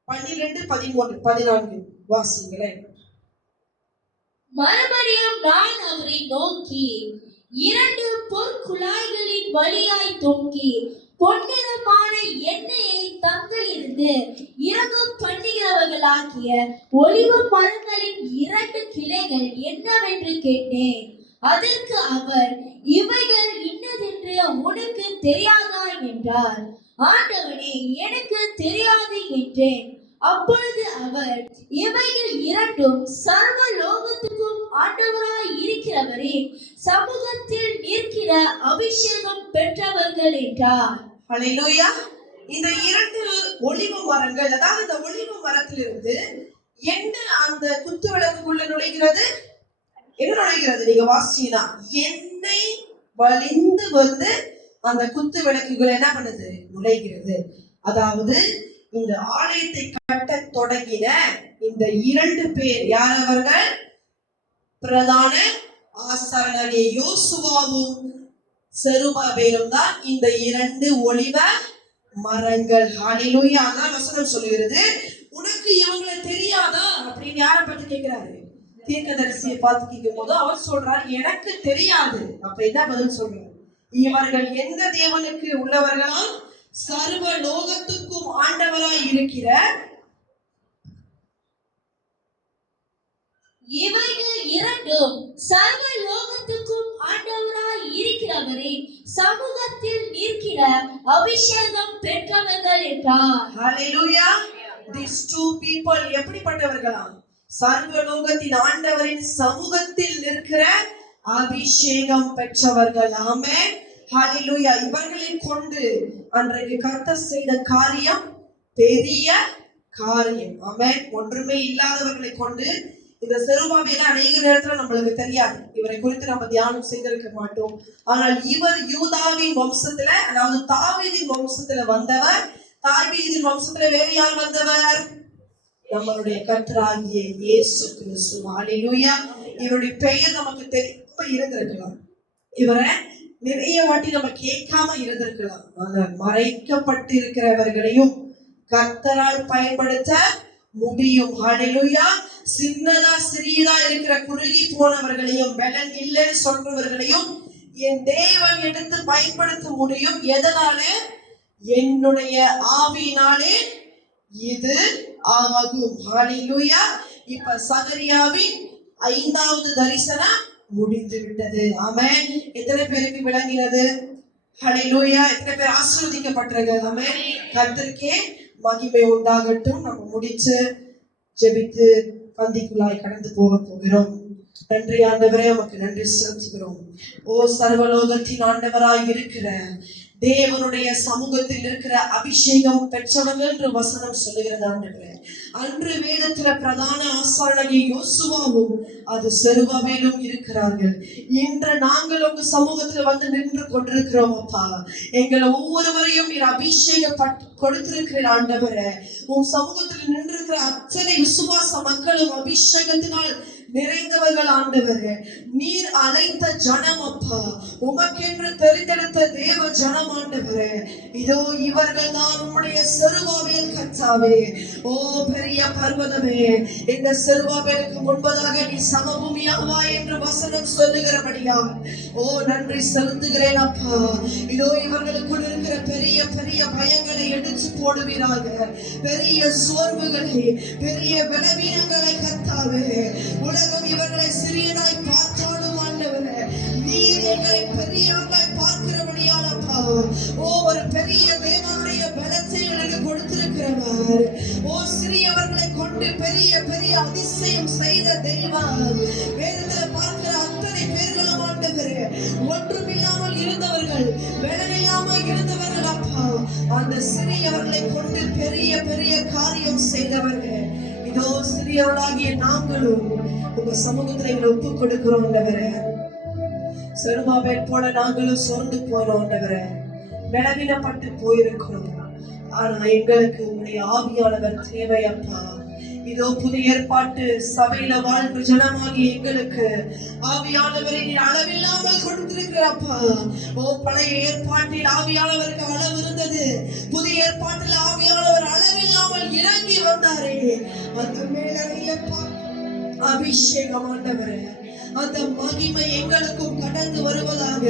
12, 13, 14 வாசிங்களேன். மறுபடியும் நான் அவரை நோக்கி 2 பொற்குழாய்களின் வழியாய் தொங்கி பொன்னிறமான எண்ணெயை தங்களிலிருந்து இறங்க பண்ணுகிறவர்களாகிய ஒலிவ மரங்களின் 2 கிளைகள் என்னவென்று கேட்டேன். அதற்கு அவர், இவைகள் இன்னதென்று உனக்கு தெரியாதா என்றார். ஆண்டவனே, எனக்கு தெரியாது என்றேன். அப்பொழுது அவர், இவைகள் 2 சர்வ லோகத்துக்கும் ஆண்டவராய் இருக்கிறவரின் சமூகத்தில் நிற்கிற அபிஷேகம் பெற்றவர்கள் என்றார். ஹல்லேலூயா. இந்த 2 ஒலிவ மரங்கள், அதாவது இந்த ஒலிவ மரத்திலிருந்து என்ன அந்த குத்து விளக்குக்குள்ள நுழைகிறது? என்ன நுழைகிறது? நீங்க வாசிச்சீங்கன்னா எண்ணெய் வழிந்து வந்து அந்த குத்து விளக்குகள் என்ன பண்ணுது? நுழைகிறது. அதாவது இந்த ஆலயத்தை கட்ட தொடங்கின இந்த 2 பேர் யார் அவர்கள்? பிரதான ஆசாரியனாகிய யோசுவாவும் செருபாபேலும் தான் இந்த 2 ஒலிவ மரங்கள். ஹல்லேலூயா. அதான் வசனம் சொல்லுகிறது, உனக்கு இவங்களை தெரியாதா அப்படின்னு யாரை பத்தி கேட்கிறாரு? தீர்க்கதரிசியை பார்த்து கேட்கும் போது அவர் சொல்றார், எனக்கு தெரியாது. அப்ப என்ன பதில் சொல்றாரு? இவர்கள் எந்த தேவனுக்கு உள்ளவர்களாம்? சர்வ லோகத்துக்கும் ஆண்டவராய் இருக்கிற இவைகள் 2 சர்வ லோகத்துக்கும் ஆண்டவராய் இருக்கிறவரின் சமூகத்தில் நிற்கிற அபிஷேகம் பெற்றவர்கள் என்றார். ஹல்லேலூயா. These 2 people எப்படிப்பட்டவர்களாம்? சர்வலோகத்தின் ஆண்டவரின் சமூகத்தில் நிற்கிற அபிஷேகம் பெற்றவர்கள். ஆமென். ஹல்லேலூயா. இவர்களை கொண்டு அன்றைக்கு கர்த்தர் செய்த காரியம் பெரிய காரியம். ஆமென். ஒன்றுமே இல்லாதவர்களை கொண்டு இந்த செருபாபேல் அநேக நேரத்துல நம்மளுக்கு தெரியாது, இவரை குறித்து நம்ம தியானம் செய்திருக்க மாட்டோம். ஆனால் இவர் யூதாவின் வம்சத்துல, அதாவது தாவீதின் வம்சத்துல வந்தவர். தாவீதின் வம்சத்துல வேற யார் வந்தவர்? நம்மளுடைய கர்த்தராகிய இயேசு கிறிஸ்து. ஹல்லேலூயா. இவருடைய பெயர் நமக்கு தெரியாம இருந்திருக்கலாம், இவரை நிறைய வாட்டி நம்ம கேட்காம இருந்திருக்கலாம். ஆனால் மறைக்கப்பட்டிருக்கிறவர்களையும் கர்த்தரால் பயன்படுத்த முடியும். ஹல்லேலூயா. சின்னதா சிறியதா இருக்கிற குறுகி போனவர்களையும் பலன் இல்லைன்னு சொல்றவர்களையும் என் தேவன் எடுத்து பயன்படுத்த முடியும். எதனால? என்னுடைய ஆவியினாலே இது ஆகும். ஹல்லேலூயா. இப்ப சகரியாவின் 5வது தரிசனம் முடிந்து விட்டது. ஆமென். எத்தனை பேருக்கு விளங்கினது? ஹல்லேலூயா. எத்தனை பேர் ஆசீர்வதிக்கப்பட்டிருக்கிறது? ஆமென். கர்த்தருக்கே மகிமை உண்டாகட்டும். நம்ம முடிச்சு ஜெபித்து பந்திக்குள்ளாய் கடந்து போக போகிறோம். நன்றி ஆண்டவரே, உமக்கு நன்றி செலுத்துகிறோம். ஓ சர்வலோகத்தின் ஆண்டவராய் இருக்கிற தேவனுடைய சமூகத்தில் இருக்கிற அபிஷேகம் பெற்றவர்கள் என்று வசனம் சொல்லுகிறது. ஆண்டவரே, அன்று வேதத்துல பிரதான ஆசாரியனாகிய யோசுவாவும் அது செருபாபேலும் இருக்கிறார்கள். இன்று நாங்கள் உங்க சமூகத்துல வந்து நின்று கொண்டிருக்கிறோம். அப்பா, எங்களை ஒவ்வொருவரையும் நீர் அபிஷேகம் கொடுத்திருக்கிற ஆண்டவரே, உன் சமூகத்தில் நின்றிருக்கிற அத்தனை விசுவாச மக்களும் அபிஷேகத்தினால் நிறைந்தவர்கள். ஆண்டவரே, நீர் அழைத்த ஜனம் அப்பா, உமக்கென்று தெரிந்தெடுத்த தேவ ஜனம். ஆண்டவரே, இதோ இவர்கள் தான் உம்முடைய செருபாபேல் கர்த்தாவே. ஓ பெரிய பர்வதமே, இந்த செருபாபேலுக்கு முன்பதாக நீ சமபூமியாவா என்று வசனம் சொல்லுகிறபடியா ஓ நன்றி செலுத்துகிறேன் அப்பா. இதோ இவர்களுக்குள் இருக்கிற பெரிய பெரிய பயங்களை எடுத்து போடுவீராக, பெரிய சோர்வுகளை, பெரிய பலவீனங்களை கர்த்தாவே. உலகம் இவர்களை சிறியதாய் பார்த்தாலும் ஆண்டவரே, நீர் எங்களை பெரியவர்களாய் பார்க்கிறபடியால் அப்பா, ஓ ஒரு பெரிய தேவனுடைய பலத்தை எனக்கு கொடுத்திருக்கிறவர். ஓ சிறியவர்களை கொண்டு பெரிய பெரிய அதிசயம் செய்த தெய்வம். வேதத்தில் பார்க்கிற அத்தனை பேர்களும் ஆண்டவரே, ஒன்றுமில்லாமல் இருந்தவர்கள், பலனில்லாமல் இருந்தவர்கள் அப்பா, அந்த சிறியவர்களை கொண்டு பெரிய பெரிய காரியம் செய்தவர்கள். இதோ சிறியவர்களாகிய நாங்களும் உங்க சமூகத்துல எங்களை ஒப்பு கொடுக்கிறோம் ஆண்டவரே. செருபாபேல் போல நாங்களும் சோர்ந்து போறோம் ஆண்டவரே, பலவீனப்பட்டு போயிருக்கிறோம். ஆனா எங்களுக்கு உங்களுடைய ஆவியானவர் தேவை அப்பா. இதோ புதிய ஏற்பாட்டு சபையில வாழ்வு ஜனமாகி எங்களுக்கு ஆவியானவரை அளவில்லாமல் கொடுத்திருக்கிறப்பா. ஓ பழைய ஏற்பாட்டில் ஆவியானவருக்கு அளவு இருந்தது, புதிய ஏற்பாட்டில் ஆவியானவர் அளவில்லாமல் இறங்கி வந்தாரே. அந்த மேலறையிலப்பா அபிஷேகம் ஆண்டவரே, அந்த மகிமை எங்களுக்கும் கடந்து வருவதாக.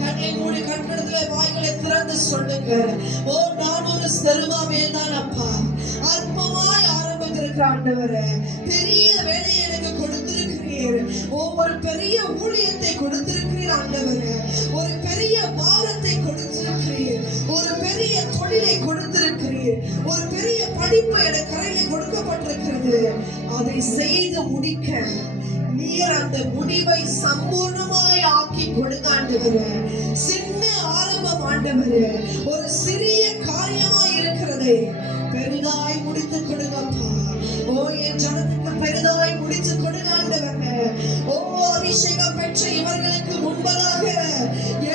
கண்ணை மூடி கட்டடத்துல வாய்களை திறந்து சொல்லுங்க. ஓ நான் ஒரு செருபாபேல் தான் அப்பா, அற்பமாய் ஆரம்பித்திருக்கிற ஆண்டவரே, பெரிய வேலையை எனக்கு கொடுத்திருக்கிறீர். ஒரு பெரிய ஊழியத்தை கொடுத்திருக்கிறீர் ஆண்டவரே, ஒரு பெரிய பாரத்தை கொடுத்திருக்கிறீர், ஒரு பெரிய தொழிலை கொடுத்திருக்கிறீர், ஒரு பெரிய படிப்பு எனக்கு கரையில கொடுக்கப்பட்டிருக்கிறது. அதை செய்து முடிக்க நீர் அந்த முடிவை சம்பூர்ணமாய் ஆக்கி கொடுங்க ஆண்டவரே. சின்ன ஆரம்பம் ஆண்டவரே, ஒரு சிறிய காரியமாய் இருக்கிறதே பெரிதாய் முடித்து கொடுங்கப்பா. ஓ என் ஜனத்துக்கு பெரிதாய் முடித்து கொடுங்க ஆண்டவரே. ஓ அபிஷேகம் பெற்ற இவர்களுக்கு முன்பதாக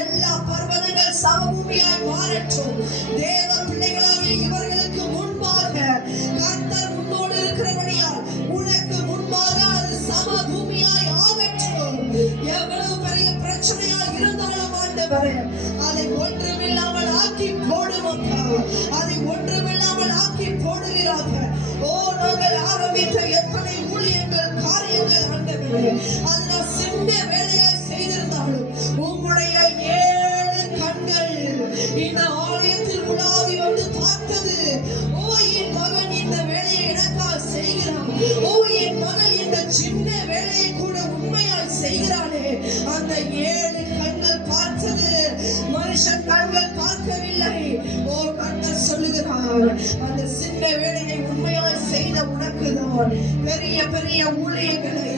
எல்லா பர்வதங்கள் சமபூமியாய் மாறட்டும். தேவ பிள்ளைகளாக இவர்களுக்கு முன்பாக கர்த்தர் முன்னோடு இருக்கிறபடியால் உனக்கு முன்பாக அது சமபூமியாய் ஆகட்டும். எவ்வளவு பெரிய பிரச்சனையா இருந்தாலும் ஆண்டவரே, அதை ஒன்றுமில்லாமல் ஆக்கி போடுவோம்ப்பா. அதை ஒன்றுமில்லாமல் ஆக்கி போடுகிறார்கள். ஓ நாங்கள் ஆரம்பித்த எத்தனை ஊழியங்கள் காரியங்கள் ஆண்டவரே, அது நான் சின்ன வேலையாய் செய்திருந்தாலும் உங்களுடைய 7 கண்கள் இந்த ஆலயத்தில் உலாவி வந்து பார்த்தது. ஓ என் மகன் இந்த வேலையை எனக்காக செய்கிறான். ஓ என் மகள் இந்த சின்ன வேலையை கூட உண்மையாய் செய்கிறானே. அந்த 7 கண்கள் பார்த்தது, மனுஷன் கண்கள் பார்க்கவில்லை. ஓ கர்த்தர் சொல்லுகிறார், அந்த சின்ன வேலையை உண்மையாய் செய்த உனக்குதான் பெரிய பெரிய ஊழியங்களை,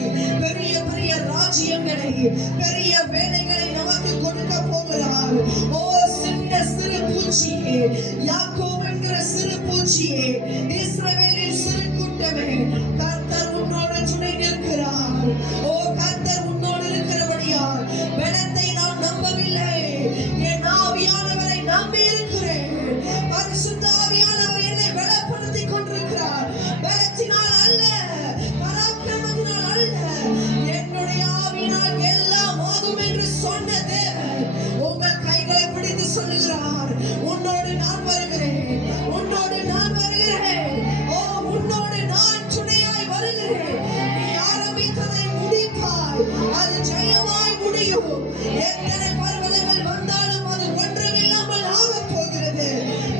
பெரிய பெரிய ராஜ்யங்களை, பெரிய வேலைகளை நமக்கு கொடுக்க போகிறார். ஓ சின்ன சிறு பூச்சியே, யாக்கோபு என்கிற சிறு பூச்சியே, இஸ்ரவேலின் சிறு கூட்டமே, கர்த்தர் உன்னோடு துணை நிற்கிறார். ஓ கர்த்தர் உன்னோடு இருக்கிறபடியால் பலத்தை நான் நம்பவில்லை, என் ஆவியானவரை நம்பி இருக்கிறேன். பரிசுத்த ஆவியானவர் என்னை பலப்படுத்திக் கொண்டிருக்கிறார். பலத்தினால் அல்ல, பராக்கிரமத்தினால் அல்ல, என்னுடைய ஆவியினால் எல்லாம் ஆகும் என்று சொன்ன தேவன் உங்கள் கைகளை பிடித்து சொல்லுகிறார், உன்னோடு நான் வருகிறேன், உன்னோடு நான் வருகிறேன். ஓ உன்னோடு நான் துணையாய் வருகிறேன். நீ ஆரம்பித்ததை முடிப்பாய், அது ஜெயமாய் முடியும். எத்தனை பர்வதங்கள் வந்தாலும் அது ஒன்றுமில்லாமல் ஆகப் போகிறது.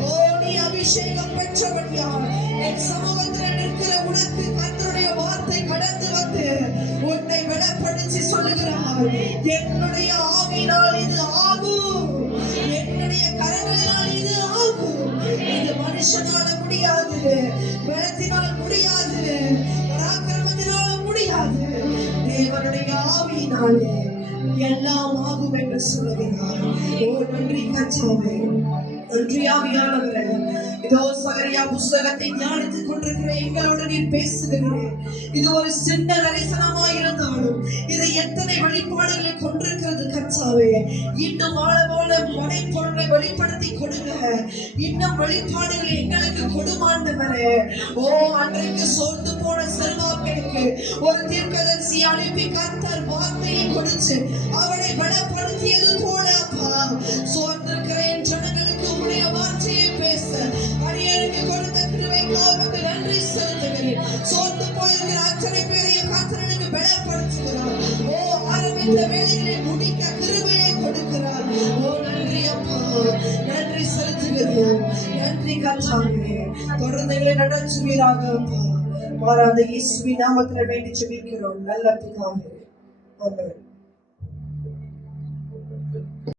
ஓ நீ அபிஷேகம் பெற்றபடியால் என் சமூகத்தில் நிற்கிற உனக்கு கர்த்தருடைய வார்த்தை கடந்து வந்து உன்னை பலப்படுத்தி சொல்லுகிறார், என்னுடைய ஆவியினால் இது ஆகும், என்னுடைய கரங்களினால் இது ஆகும். இது மனுஷனால முடியாது, பலத்தினால் முடியாது, பராக்கிரமத்தினால முடியாது, தேவனுடைய ஆவியினாலே எல்லாம் ஆகும் என்று சொல்லுகிறார். ஓ நன்றி கர்த்தாவே, நன்றி ஆவியானவரே. இதோ சகரியா புஸ்தகத்தை தியானித்துக் கொண்டிருக்கிற எங்களோடு நீர் பேசுகிறேன். இது ஒரு சின்ன தரிசனமாய் இருந்தாலும் இது எத்தனை வெளிப்பாடுகளை கொண்டிருக்கிறது கர்த்தாவே. இன்னும் ஆழமான மனைப்பொருளை வெளிப்படுத்தி கொடுங்க. இன்னும் வெளிப்பாடுகளை எங்களுக்கு கொடுமாண்டவரே. ஓ அன்றைக்கு சோர்ந்து போன செல்வாக்கனுக்கு ஒரு தீர்க்கதரிசி அனுப்பி கர்த்தர் வார்த்தையை கொடுத்து அவனை பலப்படுத்தியது போல அப்பா, சோர்ந்திருக்கிற என் ஜனங்களுக்கு உடைய வார்த்தையை பேச அடியேனுக்கு கொடுத்த கிருபைக்காக நன்றி செலுத்துகிறேன். சோர்ந்து போயிருக்கிற அத்தனை பேரையும் கர்த்தருக்கு பலப்படுத்துகிறார். ஓ ஆரம்பித்த வேலைகளை முடிக்க கிருபையை கொடுக்கிறார். ஓ நன்றி அப்பா, நன்றி செலுத்துகிறோம். நன்றி கர்த்தாவே, தொடர்ந்து எங்களை நடத்துவீராக அப்பா. மாறாத இயேசுவின் நாமத்தில் வேண்டி ஜெபிக்கிறோம் நல்ல பிதாவே. ஆமென்.